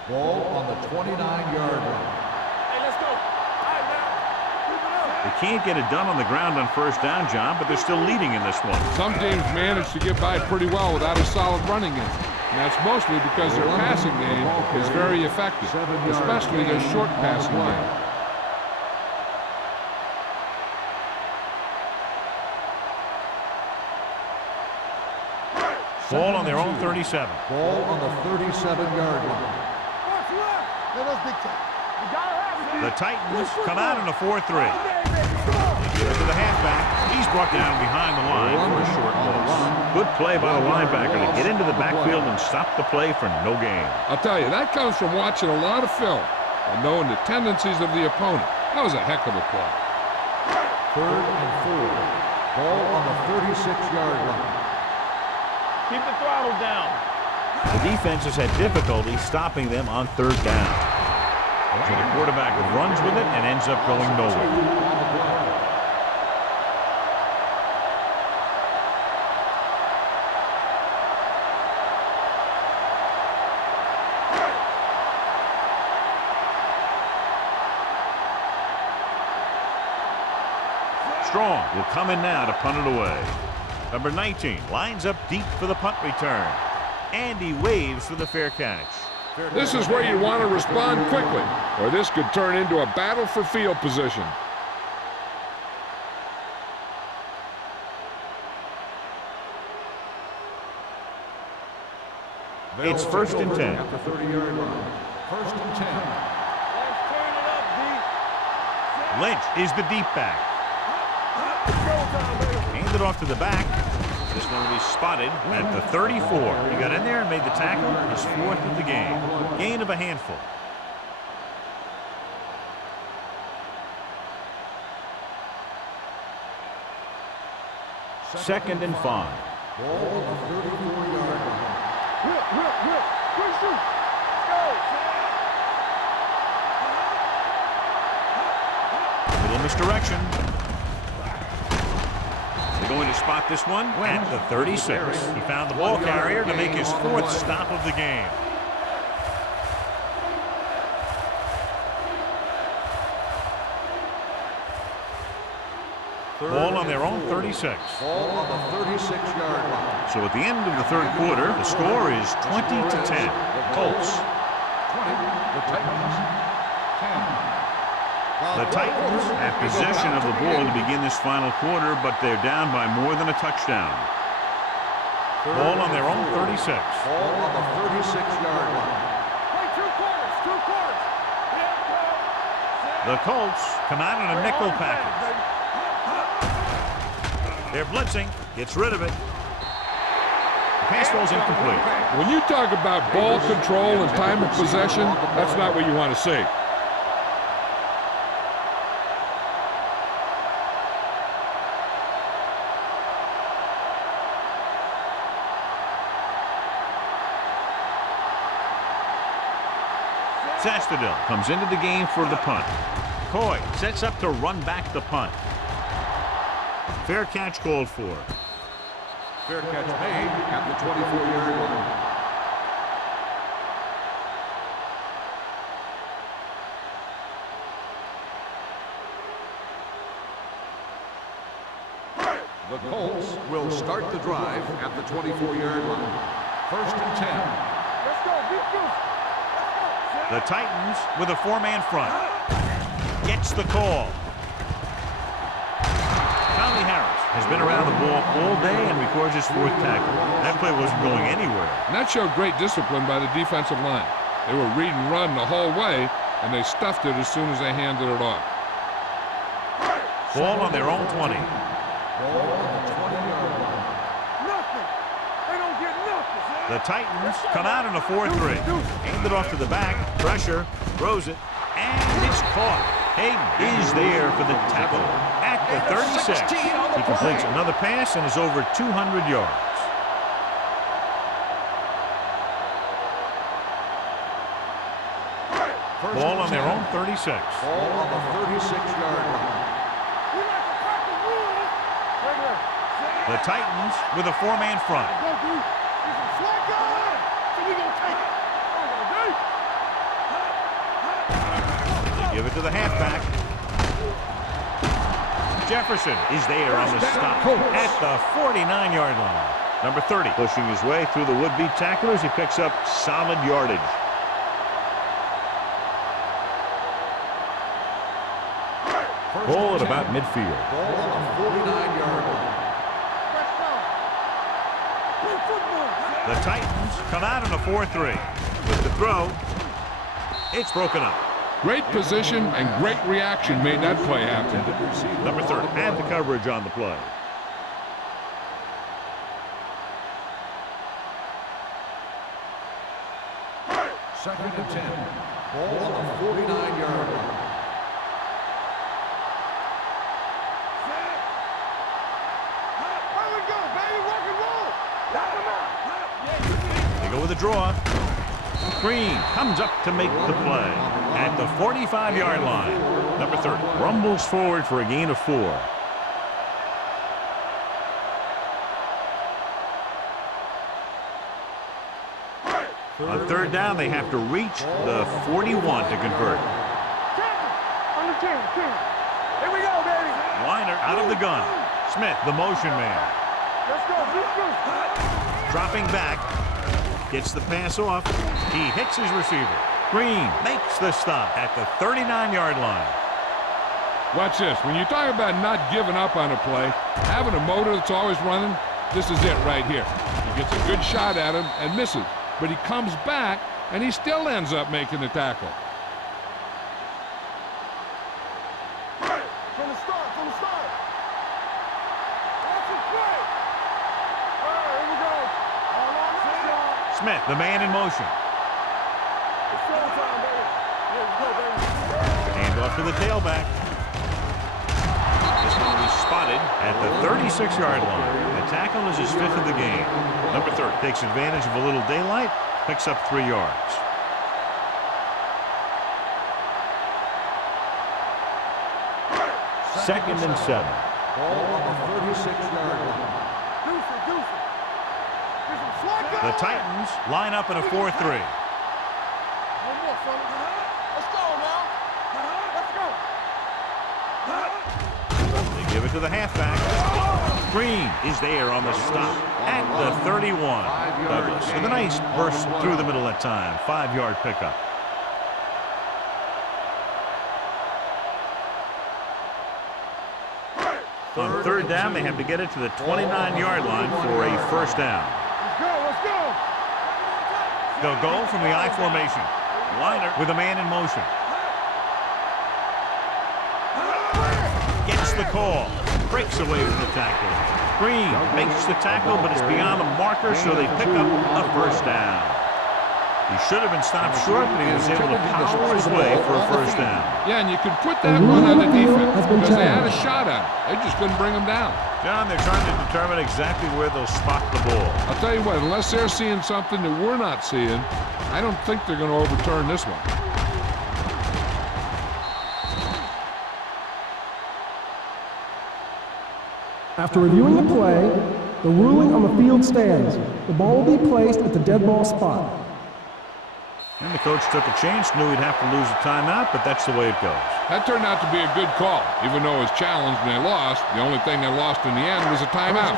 Ball on the 29-yard line. Hey, let's go. All right, now. Keep it up. They can't get it done on the ground on first down, John, but they're still leading in this one. Some teams manage to get by pretty well without a solid running game. And that's mostly because their passing game is very effective, especially their short passing game. Ball on their own 37. Ball on the 37-yard line. What's left? Let us dictate. You gotta have it. The Titans come out in a 4-3. Give it to the halfback. He's brought down behind the line for a short loss. Good play by the linebacker to get into the backfield and stop the play for no gain. I'll tell you, that comes from watching a lot of film and knowing the tendencies of the opponent. That was a heck of a play. Third and 4. Ball on the 36-yard line. Keep the throttle down. The defense has had difficulty stopping them on third down. So the quarterback runs with it and ends up going nowhere. Strong will come in now to punt it away. Number 19 lines up deep for the punt return. And he waves for the fair catch. This is where you want to respond quickly, or this could turn into a battle for field position. It's 1st and 10. At the 30-yard line. 1st and 10. Let's turn it up, D. Lynch is the deep back. Showtime, baby. Hand it off to the back. This one will be spotted at the 34. He got in there and made the tackle. His 4th of the game. Gain of a handful. Second and 5. Ball at the 34-yard line. Whip. Quick shoot. Let's Little misdirection. They're going to spot this one at the 36. He found the ball carrier to make his 4th stop of the game. Ball on their own 36. Ball on the 36-yard line. So at the end of the 3rd quarter, the score is 20-10. Colts. 20. The Titans. 10. The Titans have possession of the ball to begin this final quarter, but they're down by more than a touchdown. Ball on their own 36. Ball on the 36-yard line. Play 2 quarters. 2 quarters. The Colts come out in a nickel package. They're blitzing. Gets rid of it. The pass ball's incomplete. When you talk about ball control and time of possession, that's not what you want to see. Sastadil comes into the game for the punt. Coy sets up to run back the punt. Fair catch called for. Fair catch made at the 24-yard line. The Colts will start the drive at the 24-yard line. 1st and 10. Let's go. Beat you. The Titans with a 4-man front. Gets the call. Tommy Harris has been around the ball all day and records his 4th tackle. That play wasn't going anywhere. And that showed great discipline by the defensive line. They were read and run the whole way, and they stuffed it as soon as they handed it off. Ball on their own 20. Ball on the 20-yard line. Nothing. They don't get nothing. The Titans come out in a 4-3. Hand it off to the back. Pressure. Throws it. And it's caught. Hayden is there for the tackle at the 36. He completes another pass and is over 200 yards. Ball on their own 36. Ball on the 36-yard line. We like to crack the rules. Right here. The Titans with a 4-man front. Go, D. There's a flag going. So we gonna take it. Give it to the halfback. Jefferson is there on the stop at the 49-yard line. Number 30 pushing his way through the would-be tacklers. He picks up solid yardage. Ball at about midfield. Ball on the 49-yard line. The Titans come out in a 4-3. With the throw, it's broken up. Great position and great reaction made that play happen. Number 30 had the coverage on the play. Second and 10. Ball on the 49-yard line. They go with a draw. Green comes up to make the play at the 45-yard line. Number 30 rumbles forward for a gain of 4. On 3rd down, they have to reach the 41 to convert. On the 10. Here we go, baby. Weiner out of the gun. Smith, the motion man. Let's go. Dropping back. Gets the pass off. He hits his receiver. Green makes the stop at the 39-yard line. Watch this. When you talk about not giving up on a play, having a motor that's always running, this is it right here. He gets a good shot at him and misses, but he comes back and he still ends up making the tackle. From the start, from the start. That's a play. All right, here we go. All on the shot. Smith, the man in motion. It's showtime, baby. Here we go, baby. Hand off to the tailback. This one was spotted at the 36-yard line. The tackle is his 5th of the game. Number 30 takes advantage of a little daylight, picks up 3 yards. Second and 7. Ball on the 36-yard line. Deuce it, deuce it. Here's some slack The Titans line up in a 4-3. One more, fellas. Let's go now. Let's go. They give it to the halfback. Green is there on the stop at the 31. Douglas with a nice burst through the middle that time. 5-yard pickup. On third down, they have to get it to the 29-yard line for a first down. Let's go, let's go. They'll go from the I formation. Liner with a man in motion. Gets the call. Breaks away from the tackle. Green makes the tackle, but it's beyond the marker, so they pick up a first down. He should have been stopped short, but he was able to power his way for a first down. Yeah, and you could put that one on the defense because they had a shot at it. They just couldn't bring him down. John, they're trying to determine exactly where they'll spot the ball. I'll tell you what, unless they're seeing something that we're not seeing, I don't think they're going to overturn this one. After reviewing the play, the ruling on the field stands. The ball will be placed at the dead ball spot. And the coach took a chance, knew he'd have to lose a timeout, but that's the way it goes. That turned out to be a good call. Even though it was challenged and they lost, the only thing they lost in the end was a timeout.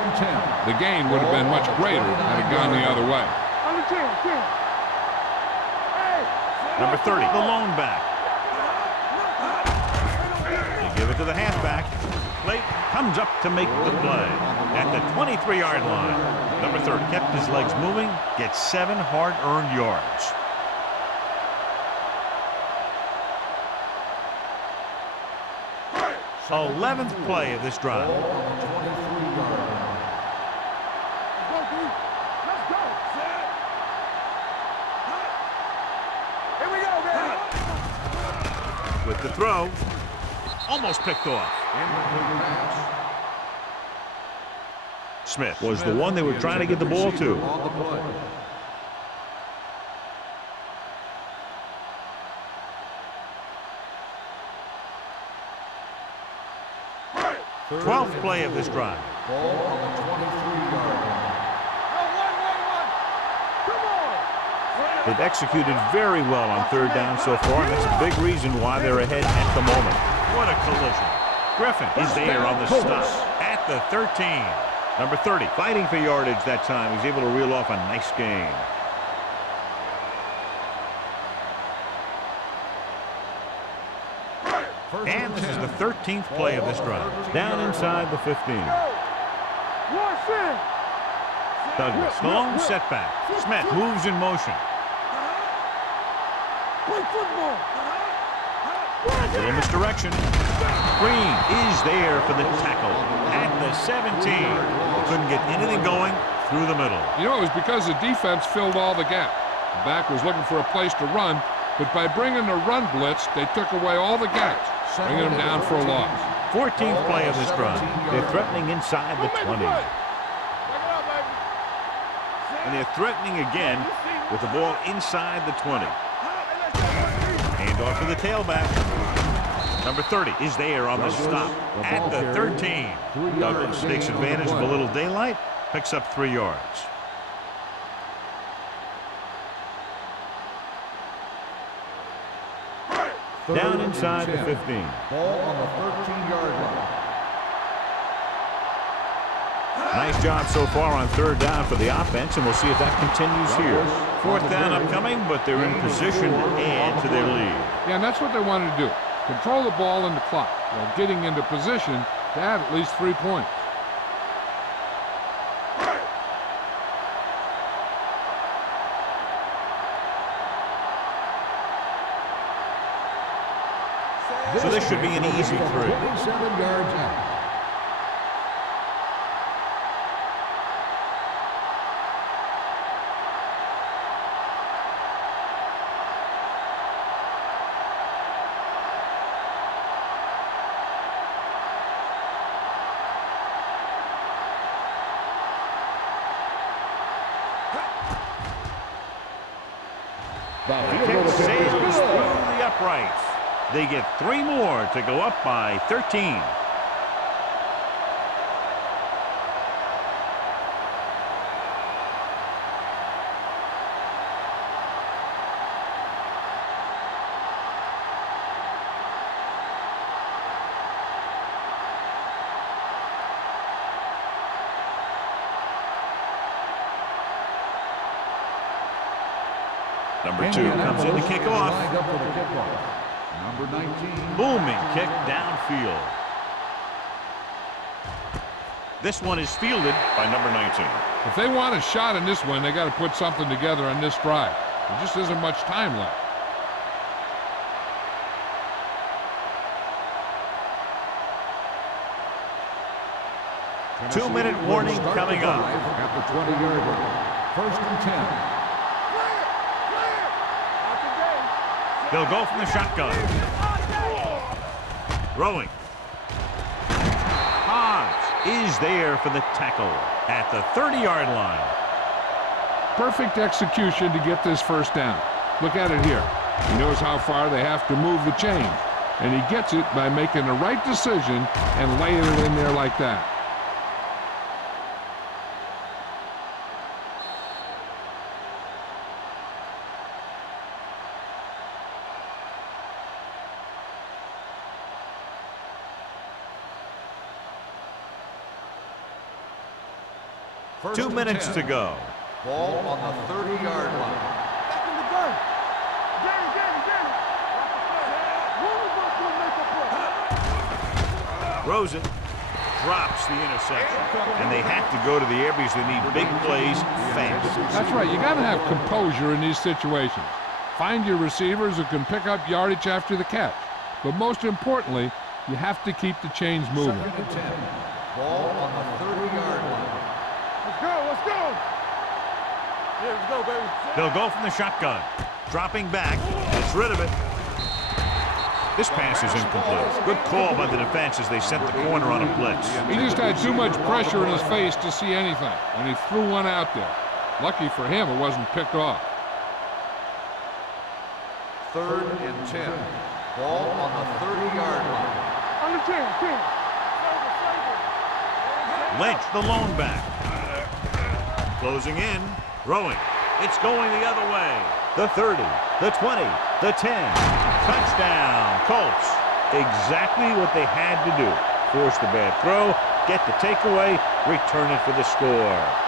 The gain would have been much greater had it gone the other way. Under 10, 10. Hey. Number 30, the lone back. They give it to the halfback. Blake comes up to make the play at the 23-yard line. Number 30 kept his legs moving, gets 7 hard-earned yards. So 11th play of this drive. Let's go. Here we go, man. With the throw, almost picked off. Smith was the one they were trying to get the ball to. 12th play of this drive. Ball on the 23-yard line. Come on. They've executed very well on third down so far, and that's a big reason why they're ahead at the moment. What a collision. Griffin is there on the stop at the 13. Number 30 fighting for yardage that time. He's able to reel off a nice gain. And this is the 13th play of this drive. Down inside the 15. Douglas, the lone setback. Smith moves in motion. Play football. A little misdirection. Green is there for the tackle at the 17. They couldn't get anything going through the middle. You know, it was because the defense filled all the gap. The back was looking for a place to run, but by bringing the run blitz, they took away all the gaps, bringing them down for a loss. 14th play of this drive. They're threatening inside the 20. And they're threatening again with the ball inside the 20. Hand off to the tailback. Number 30 is there on the stop at the 13. Douglas takes advantage of a little daylight, picks up 3 yards. Down inside the 15. Ball on the 13-yard line. Nice job so far on third down for the offense, and we'll see if that continues here. Fourth down upcoming, but they're in position to add to their lead. Yeah, and that's what they wanted to do. Control the ball and the clock while getting into position to add at least 3 points. So this should be an easy 3. 27 yards out. The kick sails through the uprights. They get 3 more to go up by 13. Number 2 comes in to kick off. Number 19. Booming kick downfield. This one is fielded by number 19. If they want a shot in this one, they got to put something together on this drive. There just isn't much time left. Tennessee 2-minute warning coming up. At the 20-yard line. First and 10. They'll go from the shotgun. Throwing. Hobbs is there for the tackle at the 30-yard line. Perfect execution to get this first down. Look at it here. He knows how far they have to move the chain, and he gets it by making the right decision and laying it in there like that. First 2 minutes 10. to go. Ball on the 30-yard line. Back in the gun. Danny. Rosen drops the interception. And they have to go to the air because they need big plays fast. That's right. You got to have composure in these situations. Find your receivers who can pick up yardage after the catch. But most importantly, you have to keep the chains moving. Second and 10. Ball on the 30-yard line. Let's go. Yeah, let's go, baby. They'll go from the shotgun. Dropping back. Gets rid of it. This pass is incomplete. Good call by the defense as they sent the corner on a blitz. He just had too much pressure in his face to see anything, and he threw one out there. Lucky for him, it wasn't picked off. Third and 10. Ball on the 30-yard line. On the 10. Lynch, the lone back. Closing in. Throwing. It's going the other way. The 30, the 20, the 10. Touchdown, Colts. Exactly what they had to do. Force the bad throw, get the takeaway, return it for the score.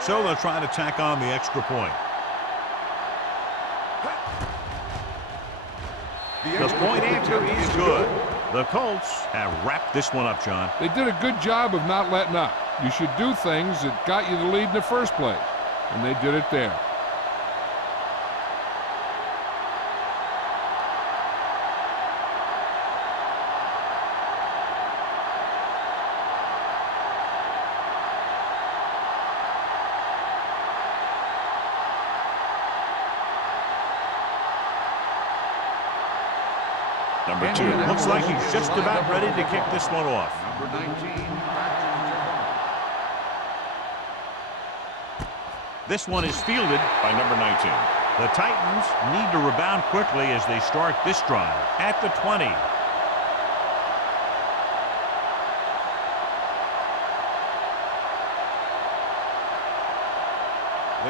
So they'll try to tack on the extra point. The point after is good. The Colts have wrapped this one up, John. They did a good job of not letting up. You should do things that got you the lead in the first place, and they did it there. Number 2 looks like he's just about ready to kick this one off. Number 19. Back to This one is fielded by number 19. The Titans need to rebound quickly as they start this drive at the 20.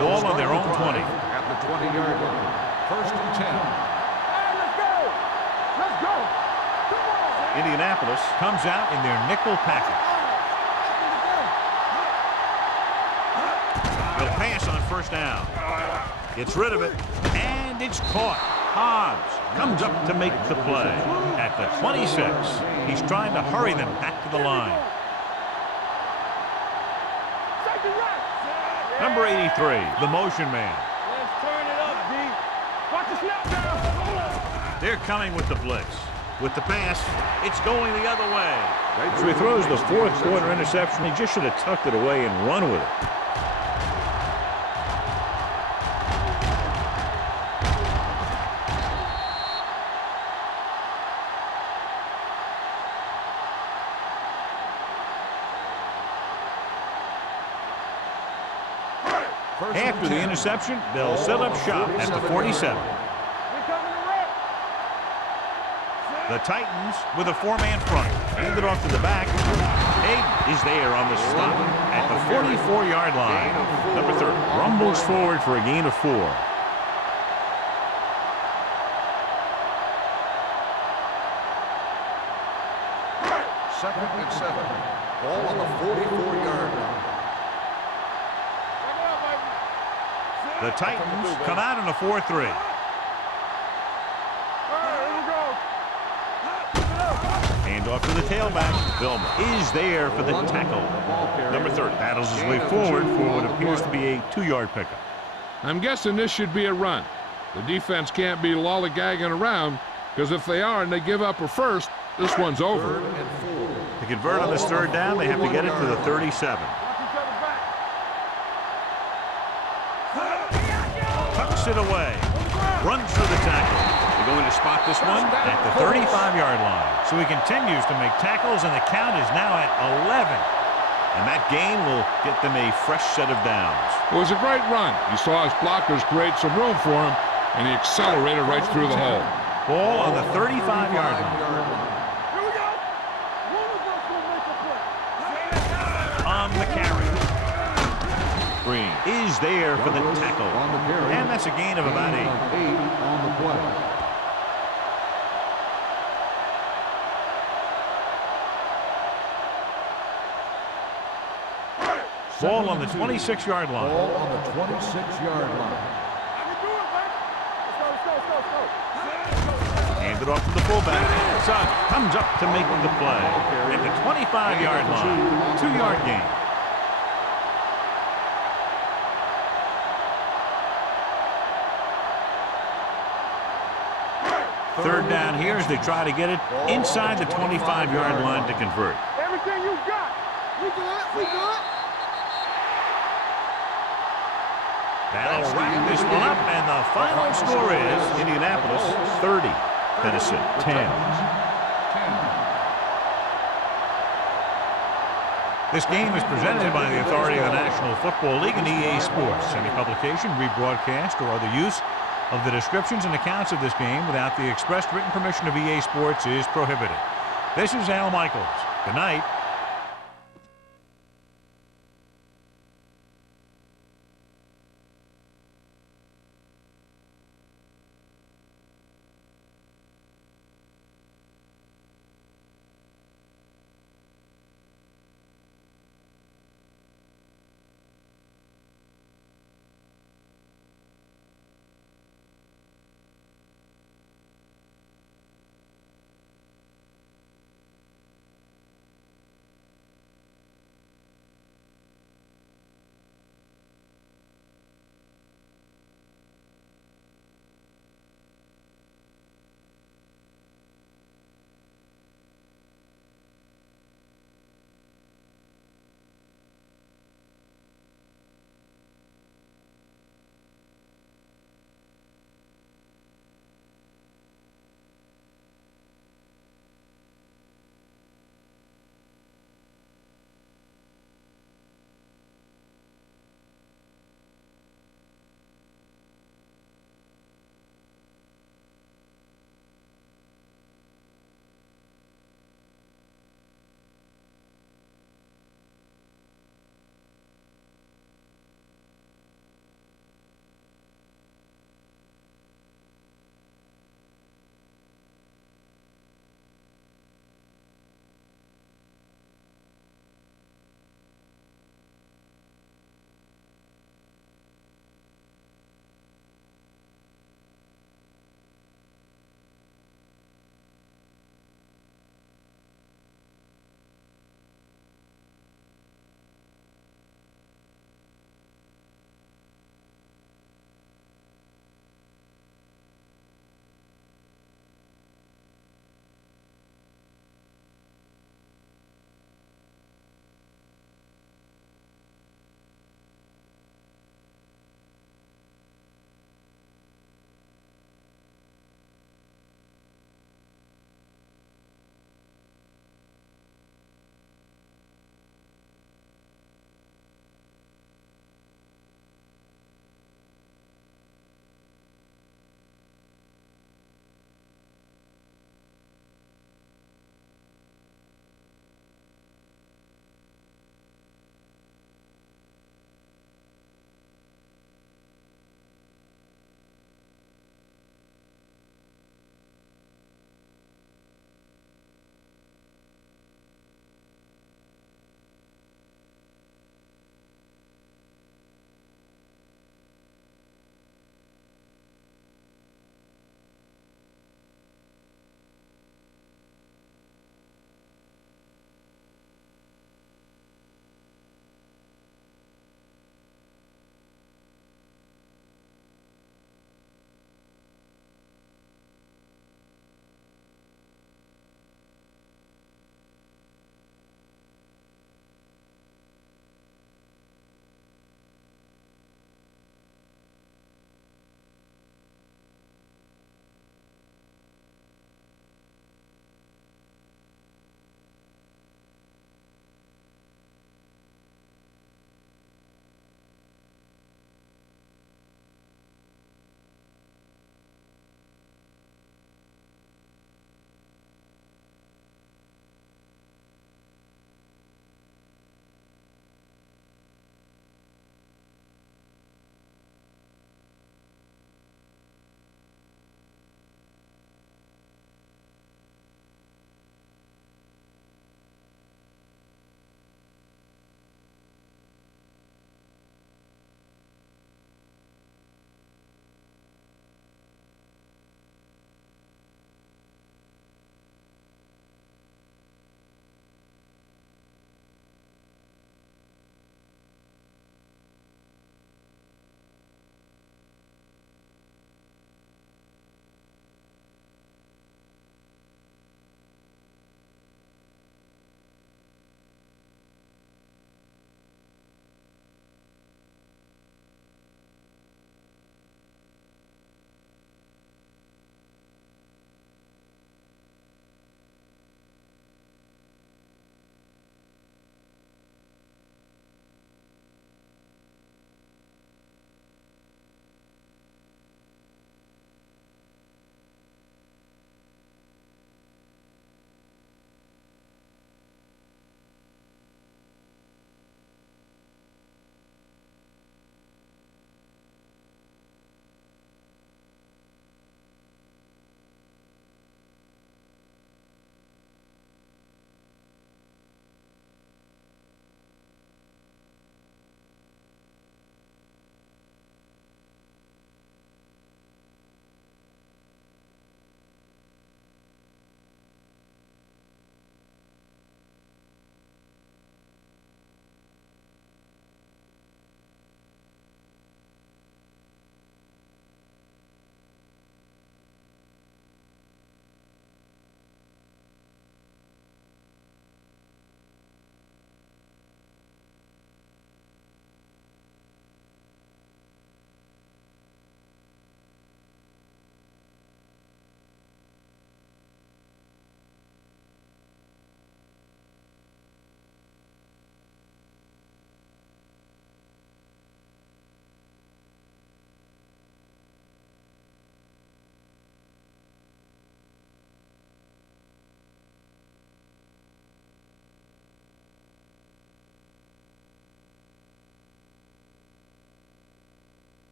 Ball on their own 20. At the 20-yard line. First and 10. Hey, let's go. Let's go. Come on. Indianapolis comes out in their nickel package. They'll pass on first down. Gets rid of it, and it's caught. Hobbs comes up to make the play. At the 26, he's trying to hurry them back to the line. Number 83, the motion man. Let's turn it up, D. Watch the snap down. They're coming with the blitz. With the pass, it's going the other way. So he throws the fourth quarter interception. He just should have tucked it away and run with it. After the interception, they'll set up shop at the 47. The Titans with a four-man front. Hand it off to the back. Hayden is there on the stop at the 44-yard line. Number 30 rumbles forward for a gain of 4. Second and 7. Ball on the 44-yard line. The Titans come out in a 4-3. Hand off to the tailback. Vilma is there for the tackle. Number 30 battles his way forward for what appears to be a 2-yard pickup. I'm guessing this should be a run. The defense can't be lollygagging around, because if they are and they give up a first, this one's over. To convert on this third down, they have to get it to the 37. Tucks it away. Runs through the tackle. They're going to spot this one at the 35-yard line. So he continues to make tackles, and the count is now at 11. And that gain will get them a fresh set of downs. It was a great run. You saw his blockers create some room for him, and he accelerated right through the hole. Ball on the 35-yard line. Here we go. One of us will make a play. On the carry. Green is there for the tackle. And that's a gain of about 8. 8 on the play. Ball on the 26-yard line. Ball on the 26-yard line. I can do it, man. Let's go. Hand it off to the fullback. Sugg comes up to make the play. At the 25-yard line. 2-yard gain. Third down here as they try to get it inside the 25-yard line to convert. Everything you got. We good. We good. That'll wrap this one up, and the final score is Indianapolis 30, Tennessee 10. This game is presented by the authority of the National Football League and EA Sports. Any publication, rebroadcast, or other use of the descriptions and accounts of this game without the expressed written permission of EA Sports is prohibited. This is Al Michaels. Good night.